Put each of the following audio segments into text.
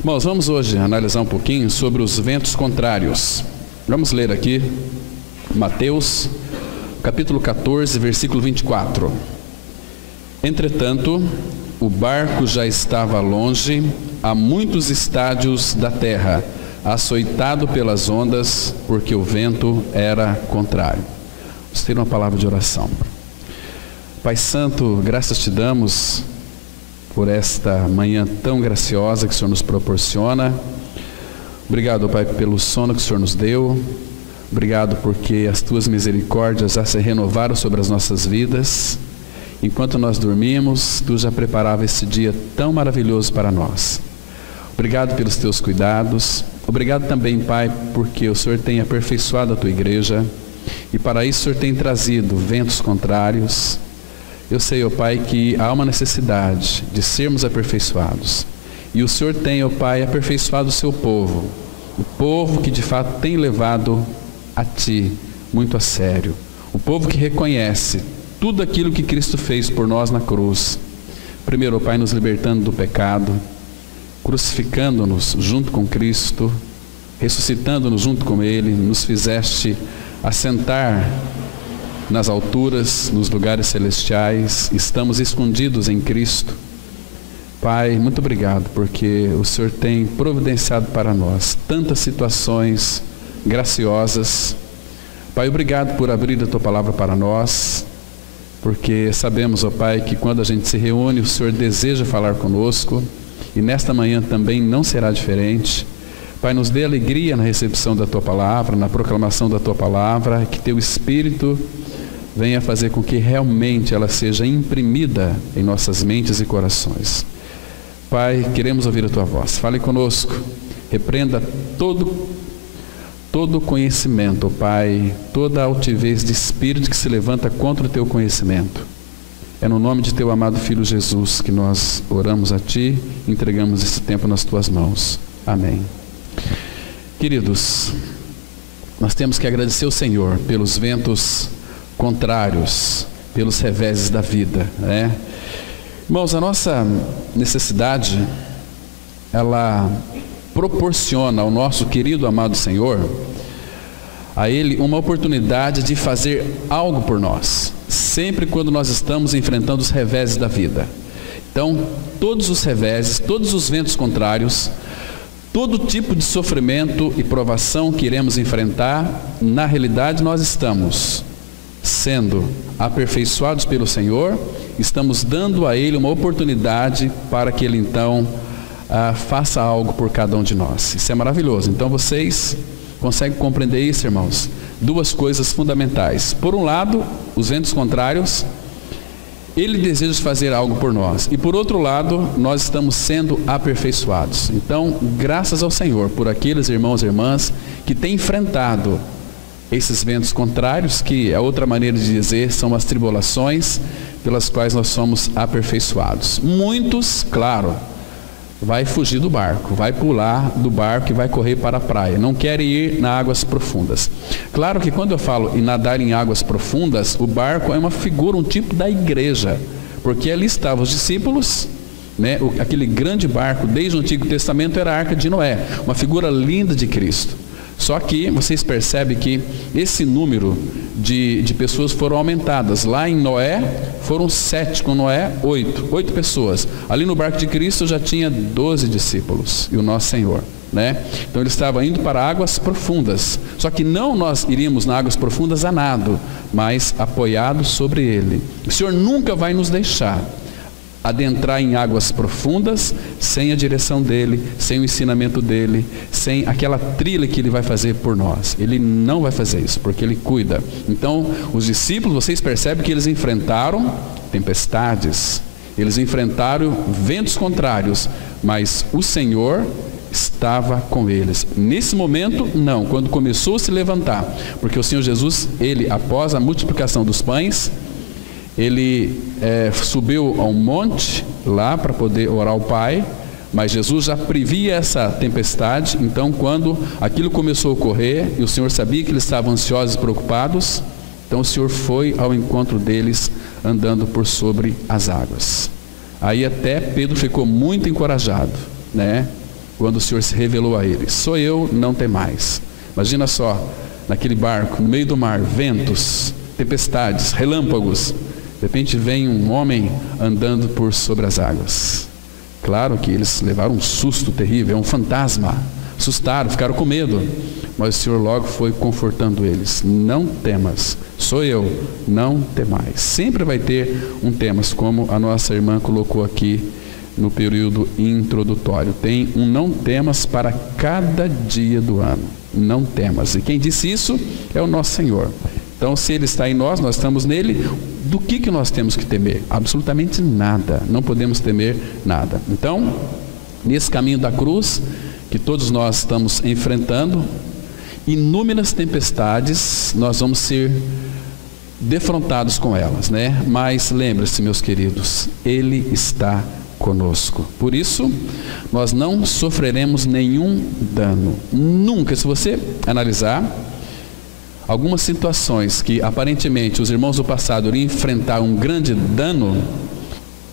Irmãos, vamos hoje analisar um pouquinho sobre os ventos contrários. Vamos ler aqui Mateus, capítulo 14, versículo 24. Entretanto, o barco já estava longe, a muitos estádios da terra, açoitado pelas ondas, porque o vento era contrário. Vamos ter uma palavra de oração. Pai Santo, graças te damos por esta manhã tão graciosa que o Senhor nos proporciona. Obrigado, Pai, pelo sono que o Senhor nos deu. Obrigado porque as tuas misericórdias já se renovaram sobre as nossas vidas. Enquanto nós dormimos, tu já preparava esse dia tão maravilhoso para nós. Obrigado pelos teus cuidados. Obrigado também, Pai, porque o Senhor tem aperfeiçoado a tua igreja e para isso o Senhor tem trazido ventos contrários. Eu sei, ó Pai, que há uma necessidade de sermos aperfeiçoados. E o Senhor tem, ó Pai, aperfeiçoado o seu povo. O povo que de fato tem levado a Ti muito a sério. O povo que reconhece tudo aquilo que Cristo fez por nós na cruz. Primeiro, ó Pai, nos libertando do pecado, crucificando-nos junto com Cristo, ressuscitando-nos junto com Ele, nos fizeste assentar nas alturas, nos lugares celestiais, estamos escondidos em Cristo. Pai, muito obrigado, porque o Senhor tem providenciado para nós tantas situações graciosas. Pai, obrigado por abrir a Tua palavra para nós, porque sabemos, ó Pai, que quando a gente se reúne, o Senhor deseja falar conosco, e nesta manhã também não será diferente. Pai, nos dê alegria na recepção da Tua palavra, na proclamação da Tua palavra, que Teu Espírito venha fazer com que realmente ela seja imprimida em nossas mentes e corações. Pai, queremos ouvir a Tua voz. Fale conosco. Repreenda todo conhecimento, Pai, toda altivez de espírito que se levanta contra o Teu conhecimento. É no nome de Teu amado Filho Jesus que nós oramos a Ti, entregamos esse tempo nas Tuas mãos. Amém. Queridos, nós temos que agradecer ao Senhor pelos ventos contrários, pelos reveses da vida, né? Irmãos, a nossa necessidade, ela proporciona ao nosso querido amado Senhor, a Ele uma oportunidade de fazer algo por nós, sempre quando nós estamos enfrentando os reveses da vida. Então, todos os reveses, todos os ventos contrários, todo tipo de sofrimento e provação que iremos enfrentar, na realidade nós estamos sendo aperfeiçoados pelo Senhor, estamos dando a Ele uma oportunidade para que Ele então faça algo por cada um de nós. Isso é maravilhoso. Então vocês conseguem compreender isso, irmãos? Duas coisas fundamentais. Por um lado, os ventos contrários, Ele deseja fazer algo por nós. E por outro lado, nós estamos sendo aperfeiçoados. Então, graças ao Senhor por aqueles irmãos e irmãs que têm enfrentado esses ventos contrários, que é outra maneira de dizer, são as tribulações pelas quais nós somos aperfeiçoados. Muitos, claro, vai fugir do barco, vai pular do barco e vai correr para a praia, não querem ir nas águas profundas. Claro que quando eu falo em nadar em águas profundas, o barco é uma figura, um tipo da igreja, porque ali estavam os discípulos, né? Aquele grande barco, desde o Antigo Testamento, era a Arca de Noé, uma figura linda de Cristo. Só que vocês percebem que esse número de pessoas foram aumentadas. Lá em Noé foram 7, com Noé 8 pessoas. Ali no barco de Cristo já tinha 12 discípulos e o nosso Senhor, né? Então ele estava indo para águas profundas. Só que não nós iríamos nas águas profundas a nado, mas apoiados sobre Ele. O Senhor nunca vai nos deixar adentrar em águas profundas sem a direção dEle, sem o ensinamento dEle, sem aquela trilha que Ele vai fazer por nós. Ele não vai fazer isso, porque Ele cuida. Então, os discípulos, vocês percebem que eles enfrentaram tempestades, eles enfrentaram ventos contrários, mas o Senhor estava com eles. Nesse momento, não, quando começou a se levantar, porque o Senhor Jesus, Ele, após a multiplicação dos pães, Ele subiu a um monte lá para poder orar ao Pai, mas Jesus já previa essa tempestade. Então quando aquilo começou a ocorrer, e o Senhor sabia que eles estavam ansiosos e preocupados, então o Senhor foi ao encontro deles andando por sobre as águas. Aí até Pedro ficou muito encorajado, né? quando o Senhor se revelou a eles: sou eu, não temais. Imagina só, naquele barco, no meio do mar, ventos, tempestades, relâmpagos. De repente vem um homem andando por sobre as águas. Claro que eles levaram um susto terrível, é um fantasma. Assustaram, ficaram com medo. Mas o Senhor logo foi confortando eles: não temas, sou eu, não temais. Sempre vai ter um temas, como a nossa irmã colocou aqui no período introdutório. Tem um não temas para cada dia do ano. Não temas. E quem disse isso é o nosso Senhor. Então, se Ele está em nós, nós estamos nele, do que nós temos que temer? Absolutamente nada. Não podemos temer nada. Então, nesse caminho da cruz, que todos nós estamos enfrentando, inúmeras tempestades, nós vamos ser defrontados com elas, né? Mas lembre-se, meus queridos, Ele está conosco. Por isso, nós não sofreremos nenhum dano. Nunca. Se você analisar algumas situações que aparentemente os irmãos do passado iriam enfrentar um grande dano,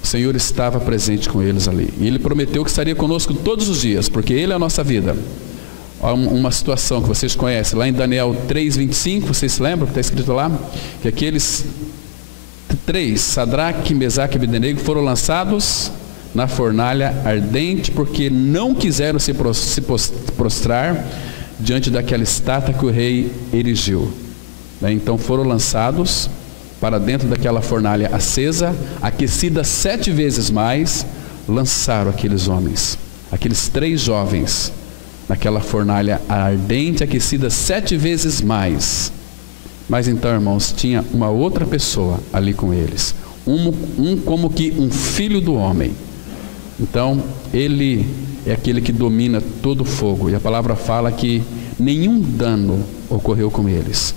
o Senhor estava presente com eles ali. E Ele prometeu que estaria conosco todos os dias, porque Ele é a nossa vida. Há uma situação que vocês conhecem, lá em Daniel 3:25, vocês se lembram que está escrito lá? Que aqueles três, Sadraque, Mesaque e Abdenego, foram lançados na fornalha ardente, porque não quiseram se prostrar diante daquela estátua que o rei erigiu. Então foram lançados para dentro daquela fornalha acesa, aquecida 7 vezes mais. Lançaram aqueles homens, aqueles 3 jovens, naquela fornalha ardente, aquecida 7 vezes mais. Mas então, irmãos, tinha uma outra pessoa ali com eles, como que um filho do homem. Então, ele é aquele que domina todo o fogo, e a palavra fala que nenhum dano ocorreu com eles.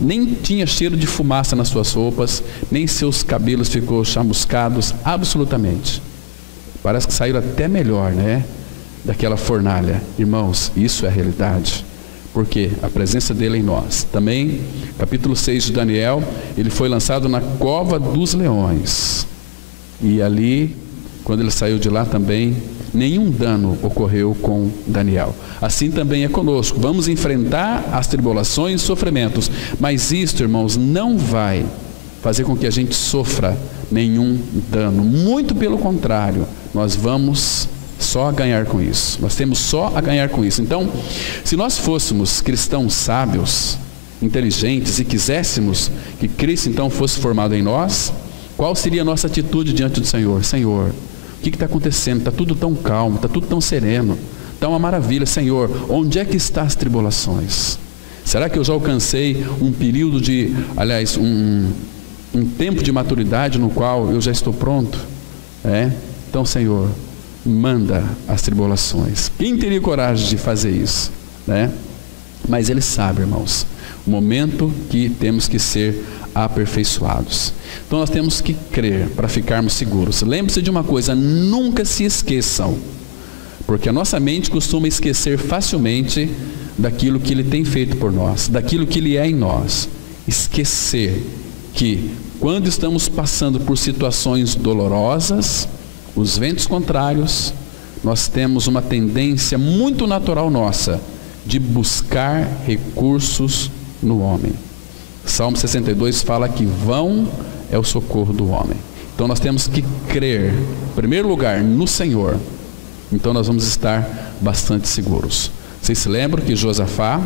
Nem tinha cheiro de fumaça nas suas roupas, nem seus cabelos ficou chamuscados, absolutamente. Parece que saíram até melhor, né? Daquela fornalha. Irmãos, isso é a realidade, porque a presença dele em nós. Também, capítulo 6 de Daniel, ele foi lançado na cova dos leões, e ali, quando ele saiu de lá também, nenhum dano ocorreu com Daniel. Assim também é conosco. Vamos enfrentar as tribulações e sofrimentos, mas isto, irmãos, não vai fazer com que a gente sofra nenhum dano. Muito pelo contrário, nós vamos só a ganhar com isso. Nós temos só a ganhar com isso. Então, se nós fôssemos cristãos sábios, inteligentes, e quiséssemos que Cristo então fosse formado em nós, qual seria a nossa atitude diante do Senhor? Senhor, o que está acontecendo? Está tudo tão calmo, está tudo tão sereno, está uma maravilha. Senhor, onde é que estão as tribulações? Será que eu já alcancei um período de, aliás, um tempo de maturidade no qual eu já estou pronto? Então, Senhor, manda as tribulações. Quem teria coragem de fazer isso, né? Mas Ele sabe, irmãos, o momento que temos que ser aperfeiçoados. Então nós temos que crer para ficarmos seguros. Lembre-se de uma coisa: nunca se esqueçam, porque a nossa mente costuma esquecer facilmente daquilo que Ele tem feito por nós, daquilo que Ele é em nós. Esquecer que quando estamos passando por situações dolorosas, os ventos contrários, nós temos uma tendência muito natural nossa de buscar recursos no homem. Salmo 62 fala que vão é o socorro do homem. Então nós temos que crer, em primeiro lugar, no Senhor. Então nós vamos estar bastante seguros. Vocês se lembram que Josafá,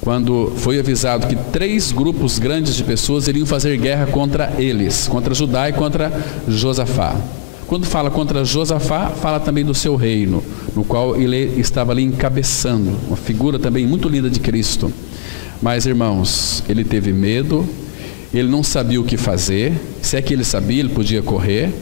quando foi avisado que 3 grupos grandes de pessoas iriam fazer guerra contra eles, contra Judá e contra Josafá. Quando fala contra Josafá, fala também do seu reino, no qual ele estava ali encabeçando, uma figura também muito linda de Cristo. Mas, irmãos, ele teve medo, ele não sabia o que fazer. Se é que ele sabia, ele podia correr,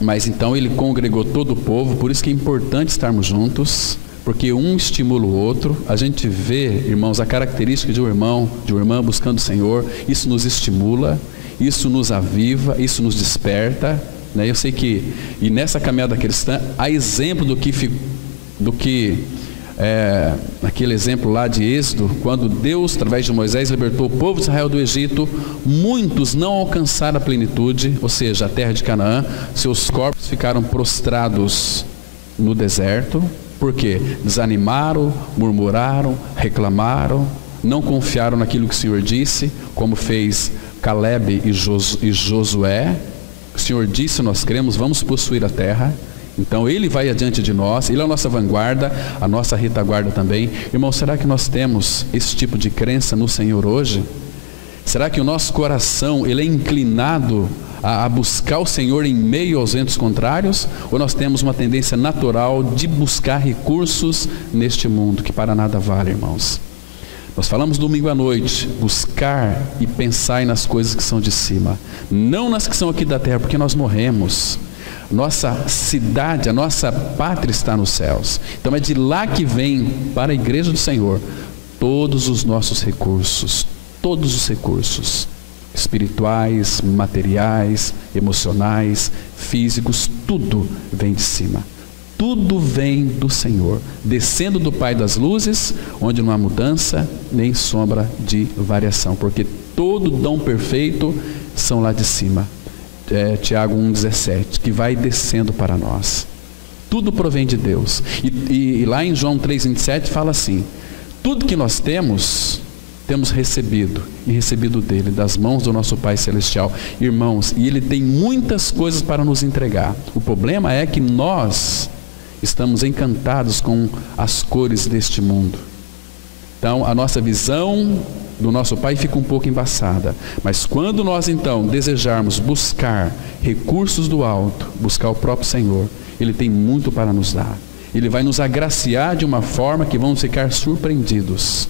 mas então ele congregou todo o povo. Por isso que é importante estarmos juntos, porque um estimula o outro. A gente vê, irmãos, a característica de um irmão, de uma irmã buscando o Senhor. Isso nos estimula, isso nos aviva, isso nos desperta, né? Eu sei que, e nessa caminhada cristã, há exemplo do que aquele exemplo lá de Êxodo, quando Deus, através de Moisés, libertou o povo de Israel do Egito, muitos não alcançaram a plenitude, ou seja, a terra de Canaã. Seus corpos ficaram prostrados no deserto. Por quê? Desanimaram, murmuraram, reclamaram, não confiaram naquilo que o Senhor disse, como fez Caleb e Josué. O Senhor disse, nós cremos, vamos possuir a terra. Então Ele vai adiante de nós, Ele é a nossa vanguarda, a nossa retaguarda também. Irmão, será que nós temos esse tipo de crença no Senhor hoje? Será que o nosso coração ele é inclinado a buscar o Senhor em meio aos ventos contrários? Ou nós temos uma tendência natural de buscar recursos neste mundo que para nada vale, irmãos? Nós falamos domingo à noite, buscar e pensar nas coisas que são de cima, não nas que são aqui da terra, porque nós morremos. Nossa cidade, a nossa pátria está nos céus. Então é de lá que vem para a igreja do Senhor todos os nossos recursos, todos os recursos espirituais, materiais, emocionais, físicos, tudo vem de cima. Tudo vem do Senhor, descendo do Pai das luzes, onde não há mudança nem sombra de variação, porque todo dom perfeito são lá de cima. Tiago 1,17, que vai descendo para nós. Tudo provém de Deus. E lá em João 3,27 fala assim: tudo que nós temos recebido, e recebido dele, das mãos do nosso Pai Celestial. Irmãos, e Ele tem muitas coisas para nos entregar. O problema é que nós estamos encantados com as cores deste mundo. Então a nossa visão do nosso Pai fica um pouco embaçada. Mas quando nós então desejarmos buscar recursos do alto, buscar o próprio Senhor, Ele tem muito para nos dar. Ele vai nos agraciar de uma forma que vamos ficar surpreendidos.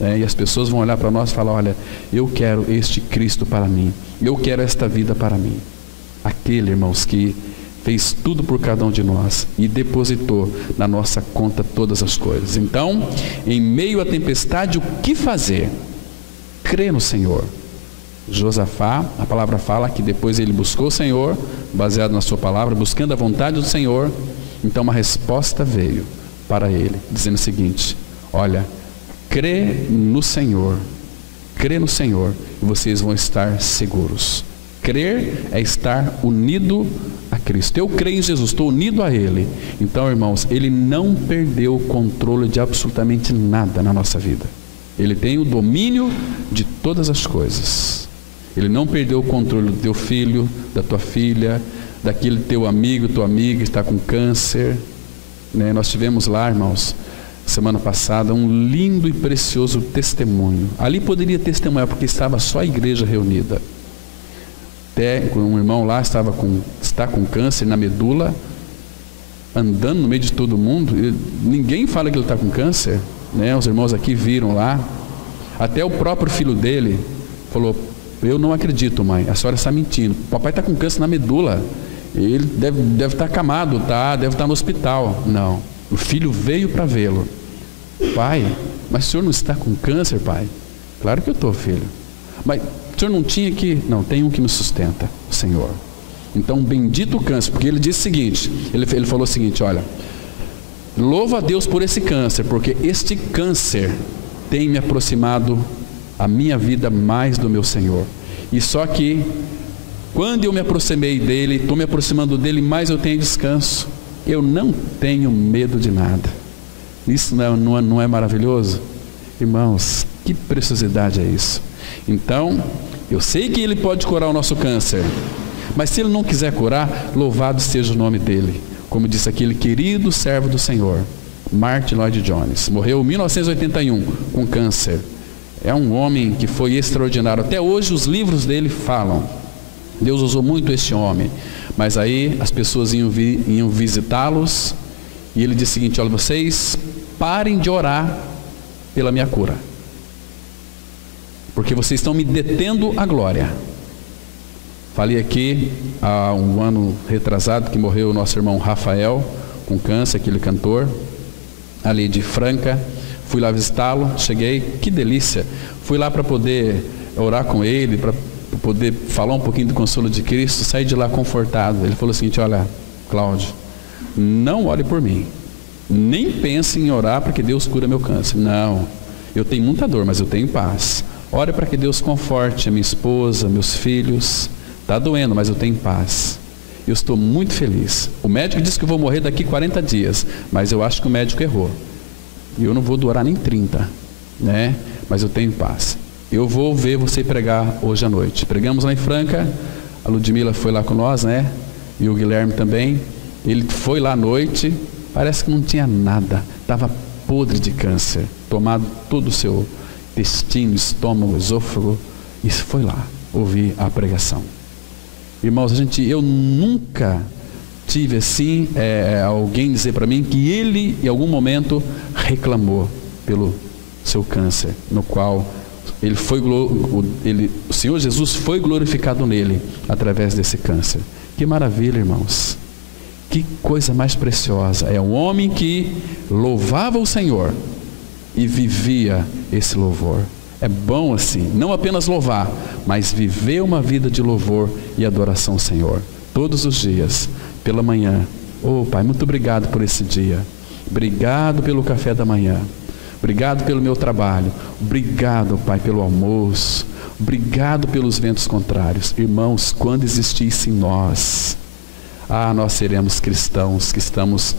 E as pessoas vão olhar para nós e falar: olha, eu quero este Cristo para mim, eu quero esta vida para mim. Aquele, irmãos, que fez tudo por cada um de nós e depositou na nossa conta todas as coisas. Então, em meio à tempestade, o que fazer? Crê no Senhor. Josafá, a palavra fala que depois ele buscou o Senhor, baseado na sua palavra, buscando a vontade do Senhor. Então uma resposta veio para ele, dizendo o seguinte: olha, crê no Senhor, e vocês vão estar seguros. Crer é estar unido a Cristo. Eu creio em Jesus, estou unido a Ele. Então, irmãos, Ele não perdeu o controle de absolutamente nada na nossa vida. Ele tem o domínio de todas as coisas. Ele não perdeu o controle do teu filho, da tua filha, daquele teu amigo, tua amiga que está com câncer. Nós tivemos lá, irmãos, semana passada, um lindo e precioso testemunho. Ali poderia testemunhar, porque estava só a igreja reunida. Até um irmão lá está com câncer na medula, andando no meio de todo mundo. Ninguém fala que ele está com câncer, Os irmãos aqui viram lá. Até o próprio filho dele falou: eu não acredito, mãe, a senhora está mentindo. O papai está com câncer na medula. Ele deve estar acamado, deve estar no hospital. Não, o filho veio para vê-lo. Pai, mas o senhor não está com câncer, pai? Claro que eu estou, filho. Mas o senhor não tinha que... Não, tem um que me sustenta, o Senhor. Então, bendito o câncer, porque ele disse o seguinte, ele falou o seguinte: olha, louvo a Deus por esse câncer, porque este câncer tem me aproximado a minha vida mais do meu Senhor. E só que, quando eu me aproximei dele, estou me aproximando dele, mais eu tenho descanso. Eu não tenho medo de nada. Isso não é maravilhoso? Irmãos, que preciosidade é isso? Então, eu sei que Ele pode curar o nosso câncer, mas se Ele não quiser curar, louvado seja o nome dEle. Como disse aquele querido servo do Senhor, Martin Lloyd Jones, morreu em 1981 com câncer. É um homem que foi extraordinário. Até hoje os livros dele falam. Deus usou muito este homem. Mas aí as pessoas iam visitá-los, e ele disse o seguinte: olha, vocês parem de orar pela minha cura, porque vocês estão me detendo a glória. Falei aqui há um ano retrasado que morreu o nosso irmão Rafael com câncer, aquele cantor ali de Franca. Fui lá visitá-lo, cheguei, que delícia. Fui lá para poder orar com ele, para poder falar um pouquinho do consolo de Cristo. Saí de lá confortado. Ele falou o seguinte: olha, Cláudio, não ore por mim, Nem pense em orar para que Deus cura meu câncer. Não, eu tenho muita dor, mas eu tenho paz. Ore para que Deus conforte a minha esposa, meus filhos. Está doendo, mas eu tenho paz. Eu estou muito feliz. O médico disse que eu vou morrer daqui 40 dias, mas eu acho que o médico errou. E eu não vou durar nem 30, né? Mas eu tenho paz. Eu vou ver você pregar hoje à noite. Pregamos lá em Franca, a Ludmila foi lá com nós, né? E o Guilherme também. Ele foi lá à noite, parece que não tinha nada, estava podre de câncer, tomado todo o seu intestino, estômago, esôfago, e foi lá ouvir a pregação. Irmãos, eu nunca tive assim, alguém dizer para mim que ele em algum momento reclamou pelo seu câncer, no qual o Senhor Jesus foi glorificado nele através desse câncer. Que maravilha, irmãos. Que coisa mais preciosa. É um homem que louvava o Senhor e vivia esse louvor. É bom assim, não apenas louvar, mas viver uma vida de louvor e adoração ao Senhor, todos os dias, pela manhã. Oh Pai, muito obrigado por esse dia. Obrigado pelo café da manhã. Obrigado pelo meu trabalho. Obrigado, Pai, pelo almoço. Obrigado pelos ventos contrários. Irmãos, quando existisse em nós, nós seremos cristãos que estamos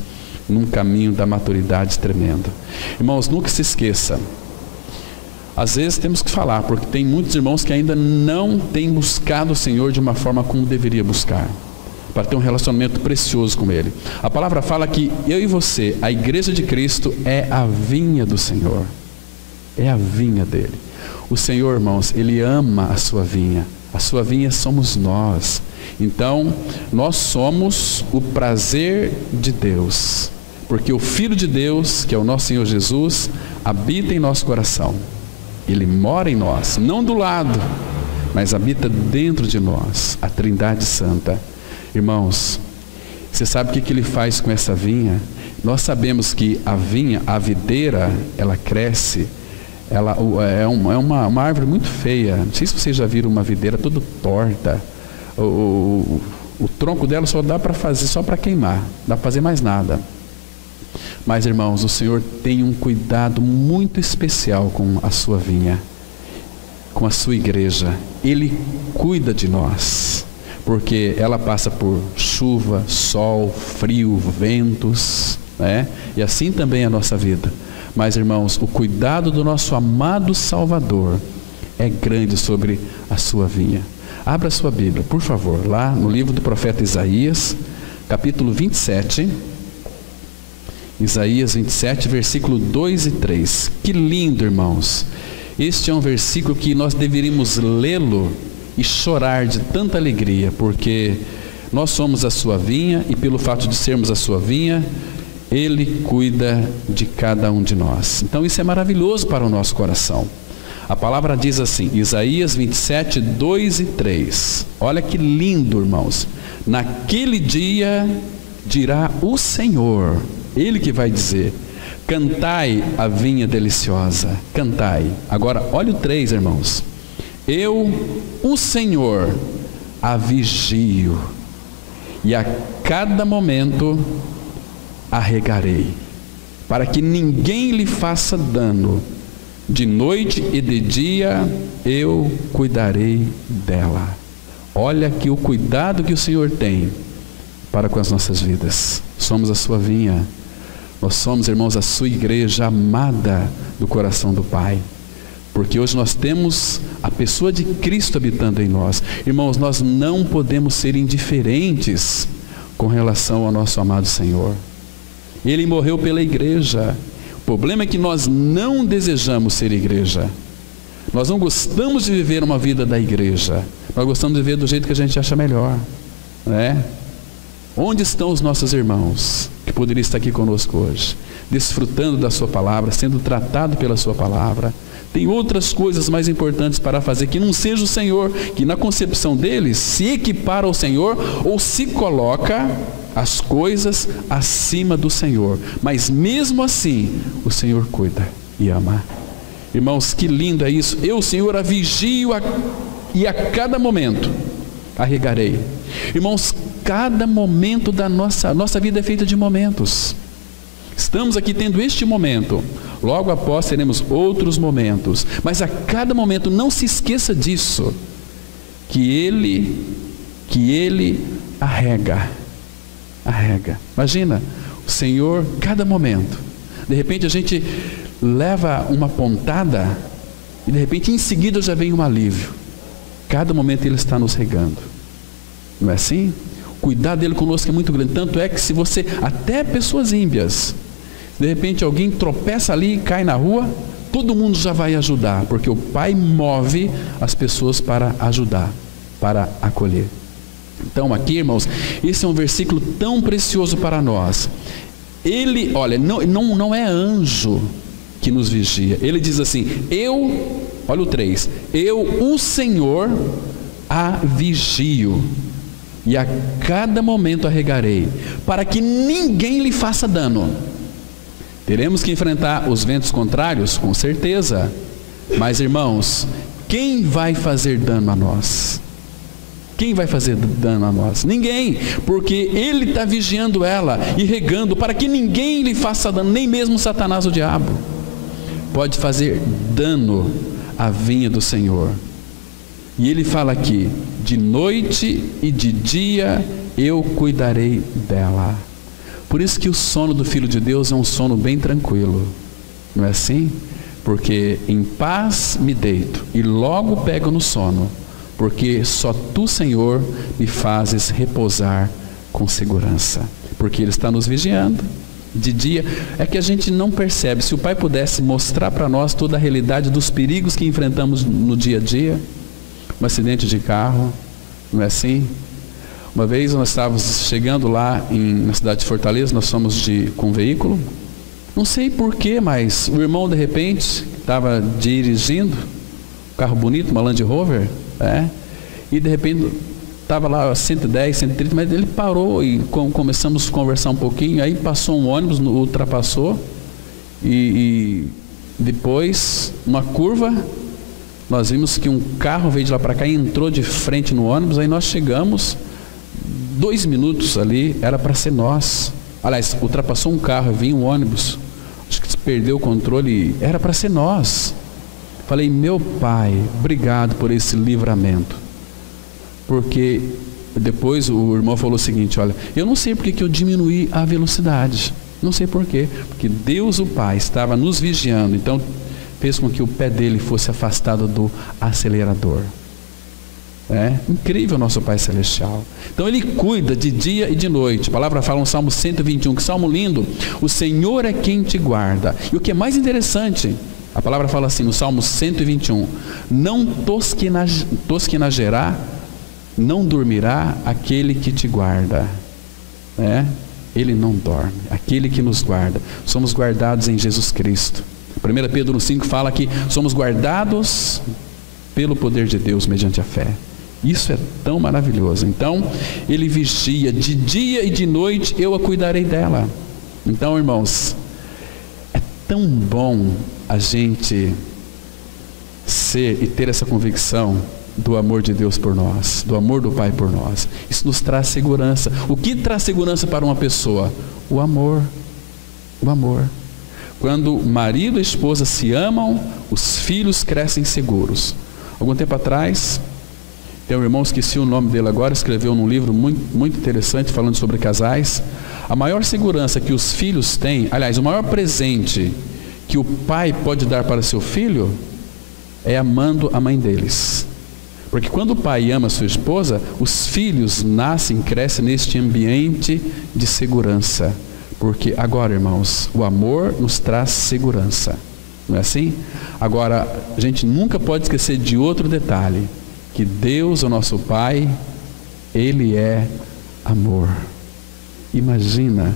num caminho da maturidade tremendo. Irmãos, nunca se esqueça. Às vezes temos que falar, porque tem muitos irmãos que ainda não têm buscado o Senhor de uma forma como deveria buscar, para ter um relacionamento precioso com Ele. A palavra fala que eu e você, a igreja de Cristo, é a vinha do Senhor. É a vinha dele. O Senhor, irmãos, Ele ama a sua vinha. A sua vinha somos nós. Então, nós somos o prazer de Deus, porque o Filho de Deus, que é o nosso Senhor Jesus, habita em nosso coração. Ele mora em nós, não do lado, mas habita dentro de nós, a Trindade Santa. Irmãos, você sabe o que Ele faz com essa vinha? Nós sabemos que a vinha, a videira, ela cresce, ela é uma árvore muito feia. Não sei se vocês já viram uma videira toda torta. O tronco dela só dá para fazer, só para queimar, não dá para fazer mais nada. Mas, irmãos, o Senhor tem um cuidado muito especial com a sua vinha, com a sua igreja. Ele cuida de nós, porque ela passa por chuva, sol, frio, ventos, né? E assim também é a nossa vida. Mas, irmãos, o cuidado do nosso amado Salvador é grande sobre a sua vinha. Abra sua Bíblia, por favor, lá no livro do profeta Isaías, capítulo 27. Isaías 27, versículo 2 e 3. Que lindo, irmãos. Este é um versículo que nós deveríamos lê-lo e chorar de tanta alegria, porque nós somos a sua vinha e pelo fato de sermos a sua vinha, Ele cuida de cada um de nós. Então isso é maravilhoso para o nosso coração. A palavra diz assim, Isaías 27, 2 e 3. Olha que lindo, irmãos. Naquele dia dirá o Senhor, Ele que vai dizer: cantai a vinha deliciosa, cantai. Agora, olha o 3, irmãos. Eu, o Senhor, a vigio, e a cada momento a regarei, para que ninguém lhe faça dano. De noite e de dia eu cuidarei dela. Olha aqui o cuidado que o Senhor tem para com as nossas vidas. Somos a sua vinha. Nós somos, irmãos, a sua igreja amada do coração do Pai. Porque hoje nós temos a pessoa de Cristo habitando em nós. Irmãos, nós não podemos ser indiferentes com relação ao nosso amado Senhor. Ele morreu pela igreja. O problema é que nós não desejamos ser igreja. Nós não gostamos de viver uma vida da igreja. Nós gostamos de viver do jeito que a gente acha melhor, né? Onde estão os nossos irmãos que poderiam estar aqui conosco hoje, desfrutando da sua palavra, sendo tratado pela sua palavra? Tem outras coisas mais importantes para fazer, que não seja o Senhor, que na concepção deles se equipara ao Senhor ou se coloca as coisas acima do Senhor. Mas mesmo assim, o Senhor cuida e ama. Irmãos, que lindo é isso. Eu, Senhor, a vigio e a cada momento a regarei. Irmãos, cada momento da nossa vida é feita de momentos. Estamos aqui tendo este momento, logo após teremos outros momentos, mas a cada momento não se esqueça disso, que Ele arrega. Imagina, o Senhor, cada momento, de repente a gente leva uma pontada e de repente em seguida já vem um alívio. Cada momento Ele está nos regando, não é assim? O cuidado dele conosco é muito grande, tanto é que se você, até pessoas ímpias, de repente alguém tropeça ali e cai na rua, todo mundo já vai ajudar, porque o Pai move as pessoas para ajudar, para acolher. Então aqui, irmãos, esse é um versículo tão precioso para nós. Ele, olha, não é anjo que nos vigia. Ele diz assim, olha o 3, eu, o Senhor, a vigio, e a cada momento a regarei, para que ninguém lhe faça dano. Teremos que enfrentar os ventos contrários, com certeza, mas irmãos, quem vai fazer dano a nós? Quem vai fazer dano a nós? Ninguém, porque Ele está vigiando ela e regando para que ninguém lhe faça dano, nem mesmo Satanás, o diabo, pode fazer dano à vinha do Senhor. E Ele fala aqui, de noite e de dia eu cuidarei dela. Por isso que o sono do Filho de Deus é um sono bem tranquilo, não é assim? Porque em paz me deito e logo pego no sono, porque só Tu, Senhor, me fazes repousar com segurança, porque Ele está nos vigiando. De dia, é que a gente não percebe. Se o Pai pudesse mostrar para nós toda a realidade dos perigos que enfrentamos no dia a dia, um acidente de carro, não é assim? Uma vez nós estávamos chegando lá na cidade de Fortaleza, nós fomos com um veículo, não sei porquê, mas o irmão de repente estava dirigindo, um carro bonito, uma Land Rover, e de repente estava lá 110, 130, mas ele parou e começamos a conversar um pouquinho, aí passou um ônibus, ultrapassou, e depois, uma curva, nós vimos que um carro veio de lá para cá e entrou de frente no ônibus, aí nós chegamos, 2 minutos ali, era para ser nós. Aliás, ultrapassou um carro, vinha um ônibus, acho que perdeu o controle, era para ser nós. Falei, meu Pai, obrigado por esse livramento. Porque depois o irmão falou o seguinte, olha, eu não sei porque que eu diminuí a velocidade, não sei porquê, porque Deus o Pai estava nos vigiando, então fez com que o pé dele fosse afastado do acelerador. Incrível o nosso Pai Celestial. Então Ele cuida de dia e de noite. A palavra fala no Salmo 121, que salmo lindo, o Senhor é quem te guarda. E o que é mais interessante, a palavra fala assim no Salmo 121, não tosquenagerá, não dormirá aquele que te guarda. Ele não dorme, aquele que nos guarda. Somos guardados em Jesus Cristo. 1 Pedro 5 fala que somos guardados pelo poder de Deus mediante a fé. Isso é tão maravilhoso. Então, Ele vigia de dia e de noite, eu a cuidarei dela. Então, irmãos, é tão bom a gente ser e ter essa convicção do amor de Deus por nós, do amor do Pai por nós. Isso nos traz segurança. O que traz segurança para uma pessoa? O amor. O amor. Quando marido e esposa se amam, os filhos crescem seguros. Algum tempo atrás, tem um irmão, esqueci o nome dele agora, escreveu num livro muito interessante falando sobre casais. A maior segurança que os filhos têm, aliás, o maior presente que o pai pode dar para seu filho é amando a mãe deles. Porque quando o pai ama a sua esposa, os filhos nascem, crescem neste ambiente de segurança. Porque agora, irmãos, o amor nos traz segurança, não é assim? Agora, a gente nunca pode esquecer de outro detalhe, que Deus, o nosso Pai, Ele é amor. Imagina,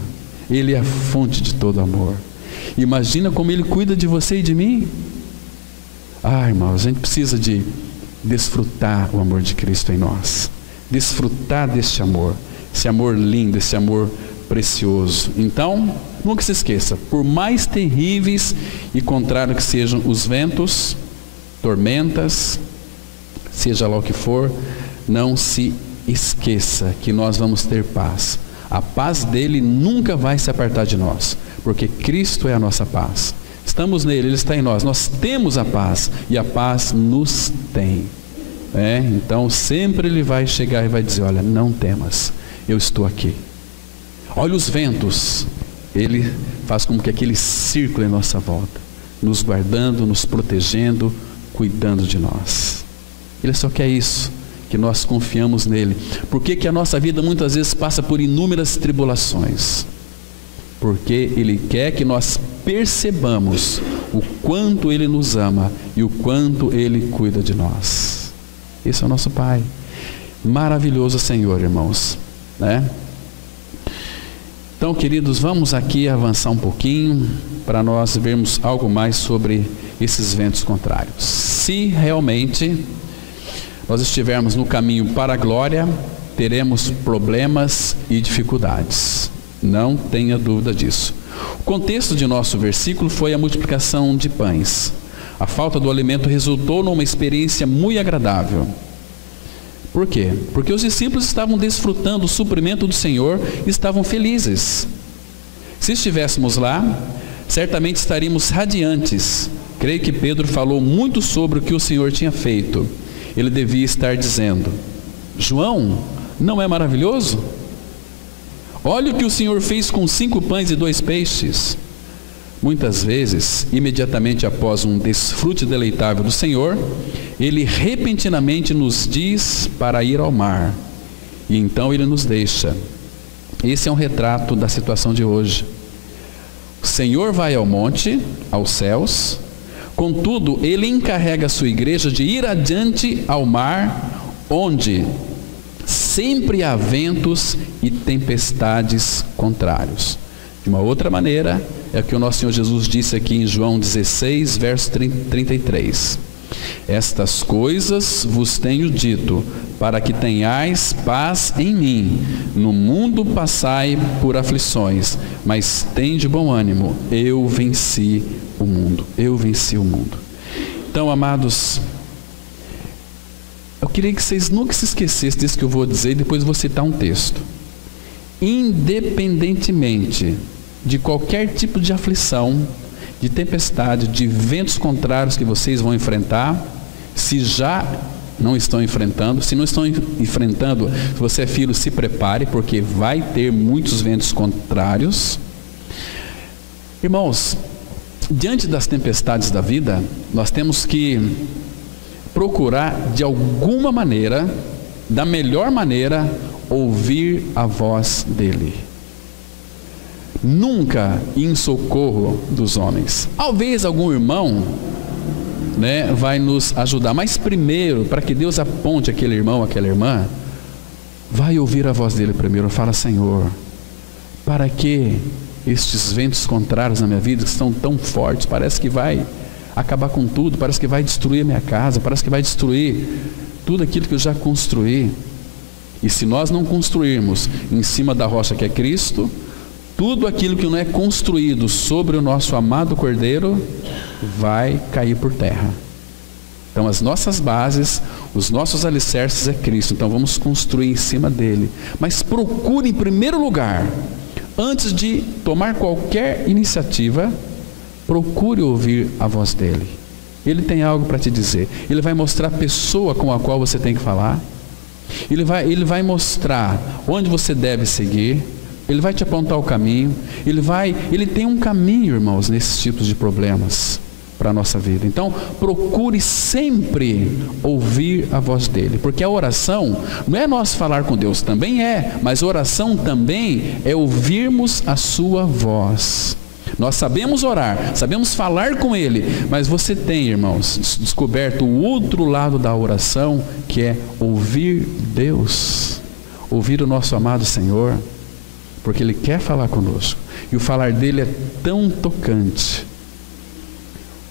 Ele é a fonte de todo amor. Imagina como Ele cuida de você e de mim. Irmãos, a gente precisa de desfrutar o amor de Cristo em nós, desfrutar deste amor, esse amor lindo, esse amor precioso. Então, nunca se esqueça, por mais terríveis e contrários que sejam os ventos, tormentas, seja lá o que for, não se esqueça que nós vamos ter paz. A paz dele nunca vai se apartar de nós, porque Cristo é a nossa paz. Estamos nele, ele está em nós, nós temos a paz, e a paz nos tem. Então sempre ele vai chegar e vai dizer: olha, não temas, eu estou aqui. Olha os ventos, ele faz como que aquele círculo em nossa volta, nos guardando, nos protegendo, cuidando de nós. Ele só quer isso, que nós confiamos nele. Por que a nossa vida muitas vezes passa por inúmeras tribulações? Porque ele quer que nós percebamos o quanto ele nos ama e o quanto ele cuida de nós. Esse é o nosso Pai. Maravilhoso Senhor, irmãos, Então, queridos, vamos aqui avançar um pouquinho para nós vermos algo mais sobre esses ventos contrários. Se realmente nós estivermos no caminho para a glória, teremos problemas e dificuldades. Não tenha dúvida disso. O contexto de nosso versículo foi a multiplicação de pães. A falta do alimento resultou numa experiência muito agradável. Por quê? Porque os discípulos estavam desfrutando do suprimento do Senhor e estavam felizes. Se estivéssemos lá, certamente estaríamos radiantes. Creio que Pedro falou muito sobre o que o Senhor tinha feito. Ele devia estar dizendo: João, não é maravilhoso? Olha o que o Senhor fez com 5 pães e 2 peixes. Muitas vezes, imediatamente após um desfrute deleitável do Senhor, Ele repentinamente nos diz para ir ao mar, e então Ele nos deixa. Esse é um retrato da situação de hoje. O Senhor vai ao monte, aos céus, contudo, Ele encarrega a sua igreja de ir adiante ao mar, onde sempre há ventos e tempestades contrários. De uma outra maneira, é o que o nosso Senhor Jesus disse aqui em João 16, verso 33. Estas coisas vos tenho dito, para que tenhais paz em mim. No mundo passai por aflições, mas tende bom ânimo, eu venci o mundo. Eu venci o mundo. Então, amados, eu queria que vocês nunca se esquecessem disso que eu vou dizer, e depois vou citar um texto. Independentemente de qualquer tipo de aflição, de tempestade, de ventos contrários que vocês vão enfrentar, se já não estão enfrentando, se não estão enfrentando, se você é filho, se prepare, porque vai ter muitos ventos contrários. Irmãos, diante das tempestades da vida, nós temos que procurar de alguma maneira, da melhor maneira, ouvir a voz dele. Nunca em socorro dos homens. Talvez algum irmão, vai nos ajudar, mas primeiro, para que Deus aponte aquele irmão, aquela irmã, vai ouvir a voz dele primeiro. Fala: Senhor, para que estes ventos contrários na minha vida, que estão tão fortes, parece que vai acabar com tudo, parece que vai destruir a minha casa, parece que vai destruir tudo aquilo que eu já construí. E se nós não construirmos em cima da rocha que é Cristo, tudo aquilo que não é construído sobre o nosso amado Cordeiro vai cair por terra. Então as nossas bases, os nossos alicerces é Cristo. Então vamos construir em cima dele. Mas procure em primeiro lugar, antes de tomar qualquer iniciativa, procure ouvir a voz dele. Ele tem algo para te dizer. Ele vai mostrar a pessoa com a qual você tem que falar. Ele vai mostrar onde você deve seguir. Ele vai te apontar o caminho. Ele tem um caminho, irmãos, nesses tipos de problemas para a nossa vida. Então, procure sempre ouvir a voz dele, porque a oração não é nós falar com Deus, também é, mas a oração também é ouvirmos a sua voz. Nós sabemos orar, sabemos falar com ele, mas você tem, irmãos, descoberto o outro lado da oração, que é ouvir Deus, ouvir o nosso amado Senhor, porque ele quer falar conosco, e o falar dele é tão tocante,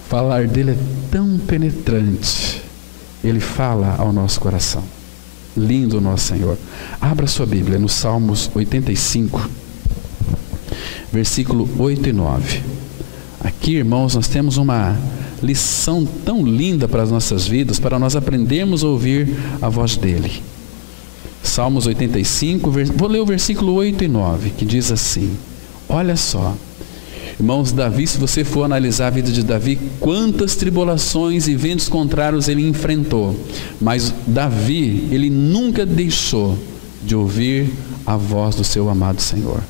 o falar dele é tão penetrante, ele fala ao nosso coração. Lindo o nosso Senhor. Abra sua Bíblia no Salmos 85, versículo 8 e 9. Aqui, irmãos, nós temos uma lição tão linda para as nossas vidas, para nós aprendermos a ouvir a voz dele. Salmos 85, vou ler o versículo 8 e 9, que diz assim: olha só: Irmãos, Davi, se você for analisar a vida de Davi, quantas tribulações e ventos contrários ele enfrentou. Mas Davi, ele nunca deixou de ouvir a voz do seu amado Senhor.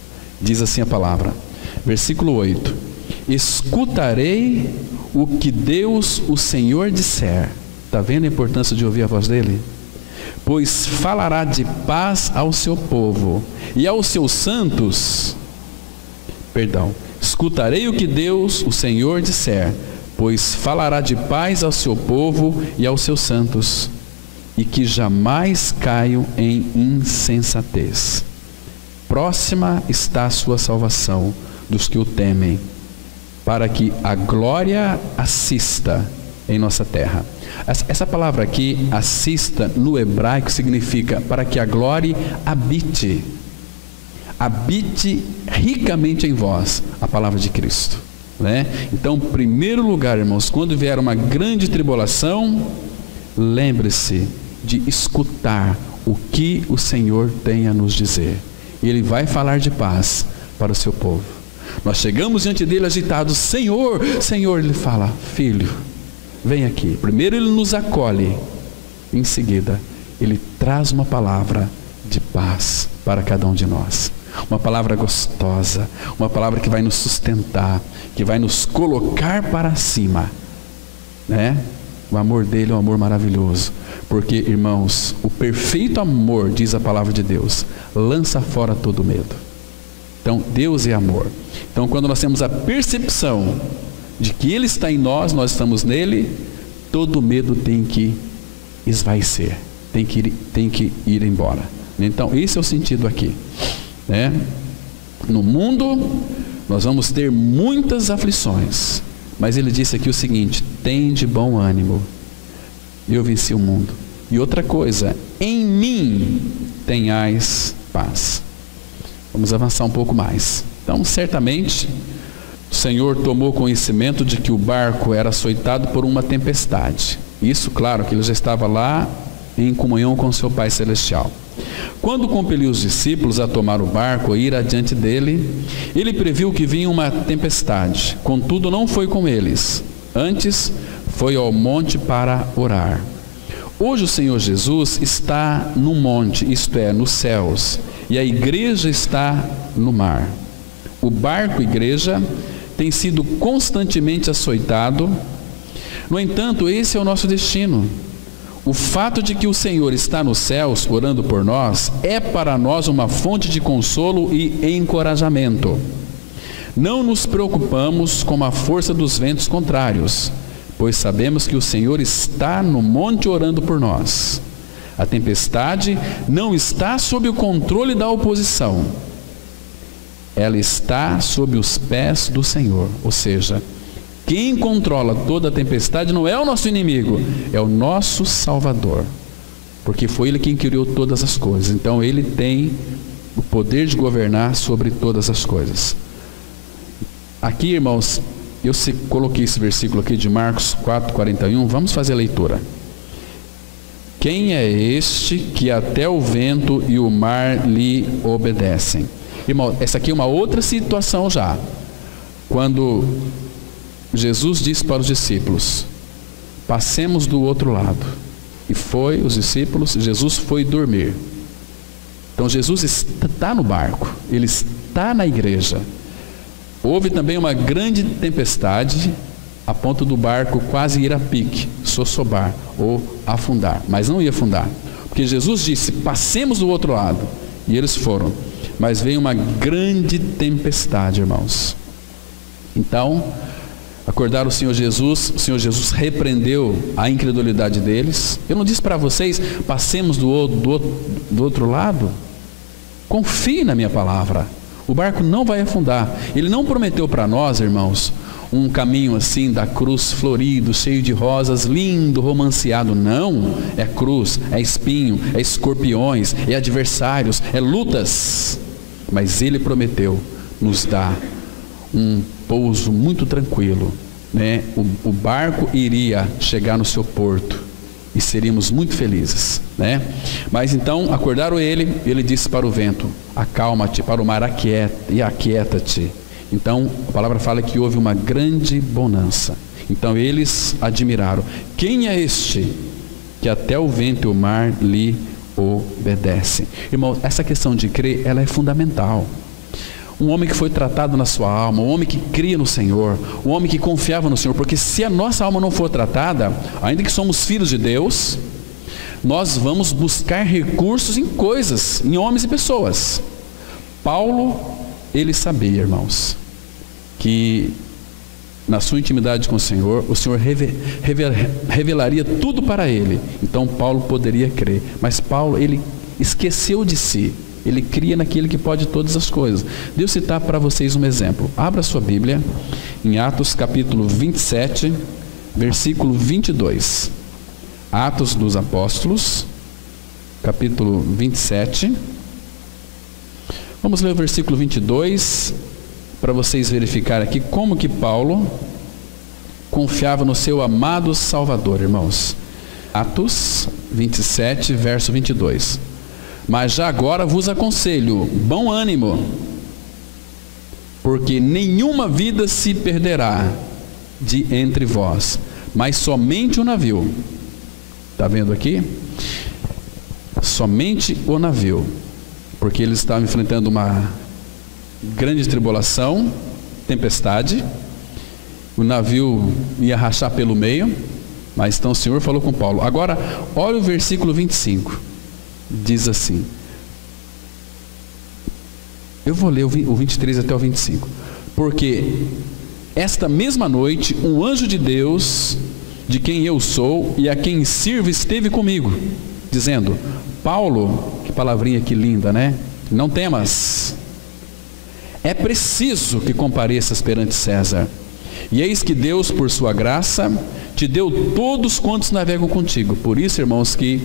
Diz assim a palavra, versículo 8: escutarei o que Deus, o Senhor, disser. Está vendo a importância de ouvir a voz dele? Pois falará de paz ao seu povo e aos seus santos. Escutarei o que Deus, o Senhor, disser, pois falará de paz ao seu povo e aos seus santos, e que jamais caiam em insensatez. Próxima está a sua salvação dos que o temem, para que a glória assista em nossa terra. Essa palavra aqui, assista, no hebraico significa para que a glória habite ricamente em vós, a palavra de Cristo, né? Então, em primeiro lugar, irmãos, quando vier uma grande tribulação, lembre-se de escutar o que o Senhor tem a nos dizer. Ele vai falar de paz para o seu povo. Nós chegamos diante dele agitados, Senhor, Senhor, ele fala, filho, vem aqui. Primeiro ele nos acolhe, em seguida ele traz uma palavra de paz para cada um de nós. Uma palavra gostosa, uma palavra que vai nos sustentar, que vai nos colocar para cima, né? O amor dele é um amor maravilhoso, porque, irmãos, o perfeito amor, diz a palavra de Deus, lança fora todo medo. Então, Deus é amor. Então, quando nós temos a percepção de que Ele está em nós, nós estamos nele, todo medo tem que esvaecer, tem que ir embora. Então, esse é o sentido aqui, né? No mundo, nós vamos ter muitas aflições, mas ele disse aqui o seguinte: tem de bom ânimo, eu venci o mundo. E outra coisa, em mim tenhais paz. Vamos avançar um pouco mais. Então, certamente, o Senhor tomou conhecimento de que o barco era açoitado por uma tempestade. Isso, claro, que ele já estava lá em comunhão com seu Pai Celestial. Quando compeliu os discípulos a tomar o barco e ir adiante dele, ele previu que vinha uma tempestade. Contudo, não foi com eles. Antes, foi ao monte para orar. Hoje o Senhor Jesus está no monte, isto é, nos céus, e a igreja está no mar. O barco, igreja, tem sido constantemente açoitado. No entanto, esse é o nosso destino. O fato de que o Senhor está nos céus orando por nós é para nós uma fonte de consolo e encorajamento. Não nos preocupamos com a força dos ventos contrários, pois sabemos que o Senhor está no monte orando por nós. A tempestade não está sob o controle da oposição. Ela está sob os pés do Senhor. Ou seja, quem controla toda a tempestade não é o nosso inimigo, é o nosso Salvador, porque foi Ele quem criou todas as coisas. Então Ele tem o poder de governar sobre todas as coisas. Aqui, irmãos, eu coloquei esse versículo aqui de Marcos 4:41. Vamos fazer a leitura. Quem é este que até o vento e o mar lhe obedecem? Irmão, essa aqui é uma outra situação já. Quando Jesus disse para os discípulos: passemos do outro lado. E os discípulos, Jesus foi dormir. Então Jesus está no barco, Ele está na igreja. Houve também uma grande tempestade, a ponto do barco quase ir a pique, sossobar ou afundar. Mas não ia afundar, porque Jesus disse: passemos do outro lado. E eles foram. Mas veio uma grande tempestade, irmãos. Então, acordaram o Senhor Jesus repreendeu a incredulidade deles. Eu não disse para vocês, passemos do outro lado? Confie na minha palavra, o barco não vai afundar. Ele não prometeu para nós, irmãos, um caminho assim da cruz florido, cheio de rosas, lindo, romanceado. Não, é cruz, é espinho, é escorpiões, é adversários, é lutas. Mas Ele prometeu nos dar um pouso muito tranquilo, né? O barco iria chegar no seu porto e seríamos muito felizes, né? Mas então acordaram ele disse para o vento: acalma-te, para o mar, aquieta-te. Então a palavra fala que houve uma grande bonança. Então eles admiraram: quem é este que até o vento e o mar lhe obedecem? Irmãos, essa questão de crer, ela é fundamental. Um homem que foi tratado na sua alma, um homem que cria no Senhor, um homem que confiava no Senhor, porque se a nossa alma não for tratada, ainda que somos filhos de Deus, nós vamos buscar recursos em coisas, em homens e pessoas. Paulo, ele sabia, irmãos, que na sua intimidade com o Senhor revelaria tudo para ele. Então Paulo poderia crer, mas Paulo, ele esqueceu de si. Ele cria naquele que pode todas as coisas. Deixa eu citar para vocês um exemplo. Abra sua Bíblia em Atos capítulo 27, versículo 22. Atos dos Apóstolos, capítulo 27. Vamos ler o versículo 22, para vocês verificarem aqui como que Paulo confiava no seu amado Salvador, irmãos. Atos 27, verso 22. Mas já agora vos aconselho, bom ânimo, porque nenhuma vida se perderá de entre vós, mas somente o navio. Está vendo aqui? Somente o navio, porque eles estavam enfrentando uma grande tribulação, tempestade, o navio ia rachar pelo meio, mas então o Senhor falou com Paulo. Agora, olha o versículo 25. Diz assim, eu vou ler o 23 até o 25. Porque esta mesma noite um anjo de Deus, de quem eu sou e a quem sirvo, esteve comigo, dizendo: Paulo, que palavrinha que linda, né? Não temas, é preciso que compareças perante César. E eis que Deus, por sua graça, te deu todos quantos navegam contigo. Por isso, irmãos, que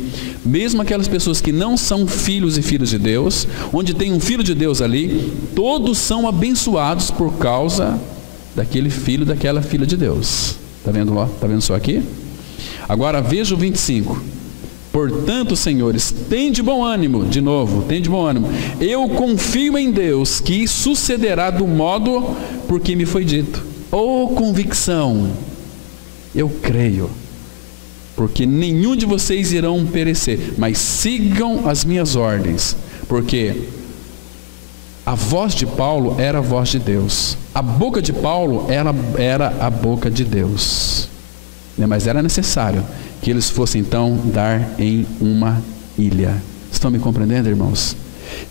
mesmo aquelas pessoas que não são filhos e filhas de Deus, onde tem um filho de Deus ali, todos são abençoados por causa daquele filho, daquela filha de Deus. Está vendo lá? Está vendo só aqui? Agora veja o 25. Portanto, senhores, tende bom ânimo. De novo, tende bom ânimo. Eu confio em Deus, que sucederá do modo por que me foi dito. Oh, convicção! Eu creio, porque nenhum de vocês irão perecer, mas sigam as minhas ordens, porque a voz de Paulo era a voz de Deus, a boca de Paulo era a boca de Deus, mas era necessário que eles fossem então dar em uma ilha. Estão me compreendendo, irmãos?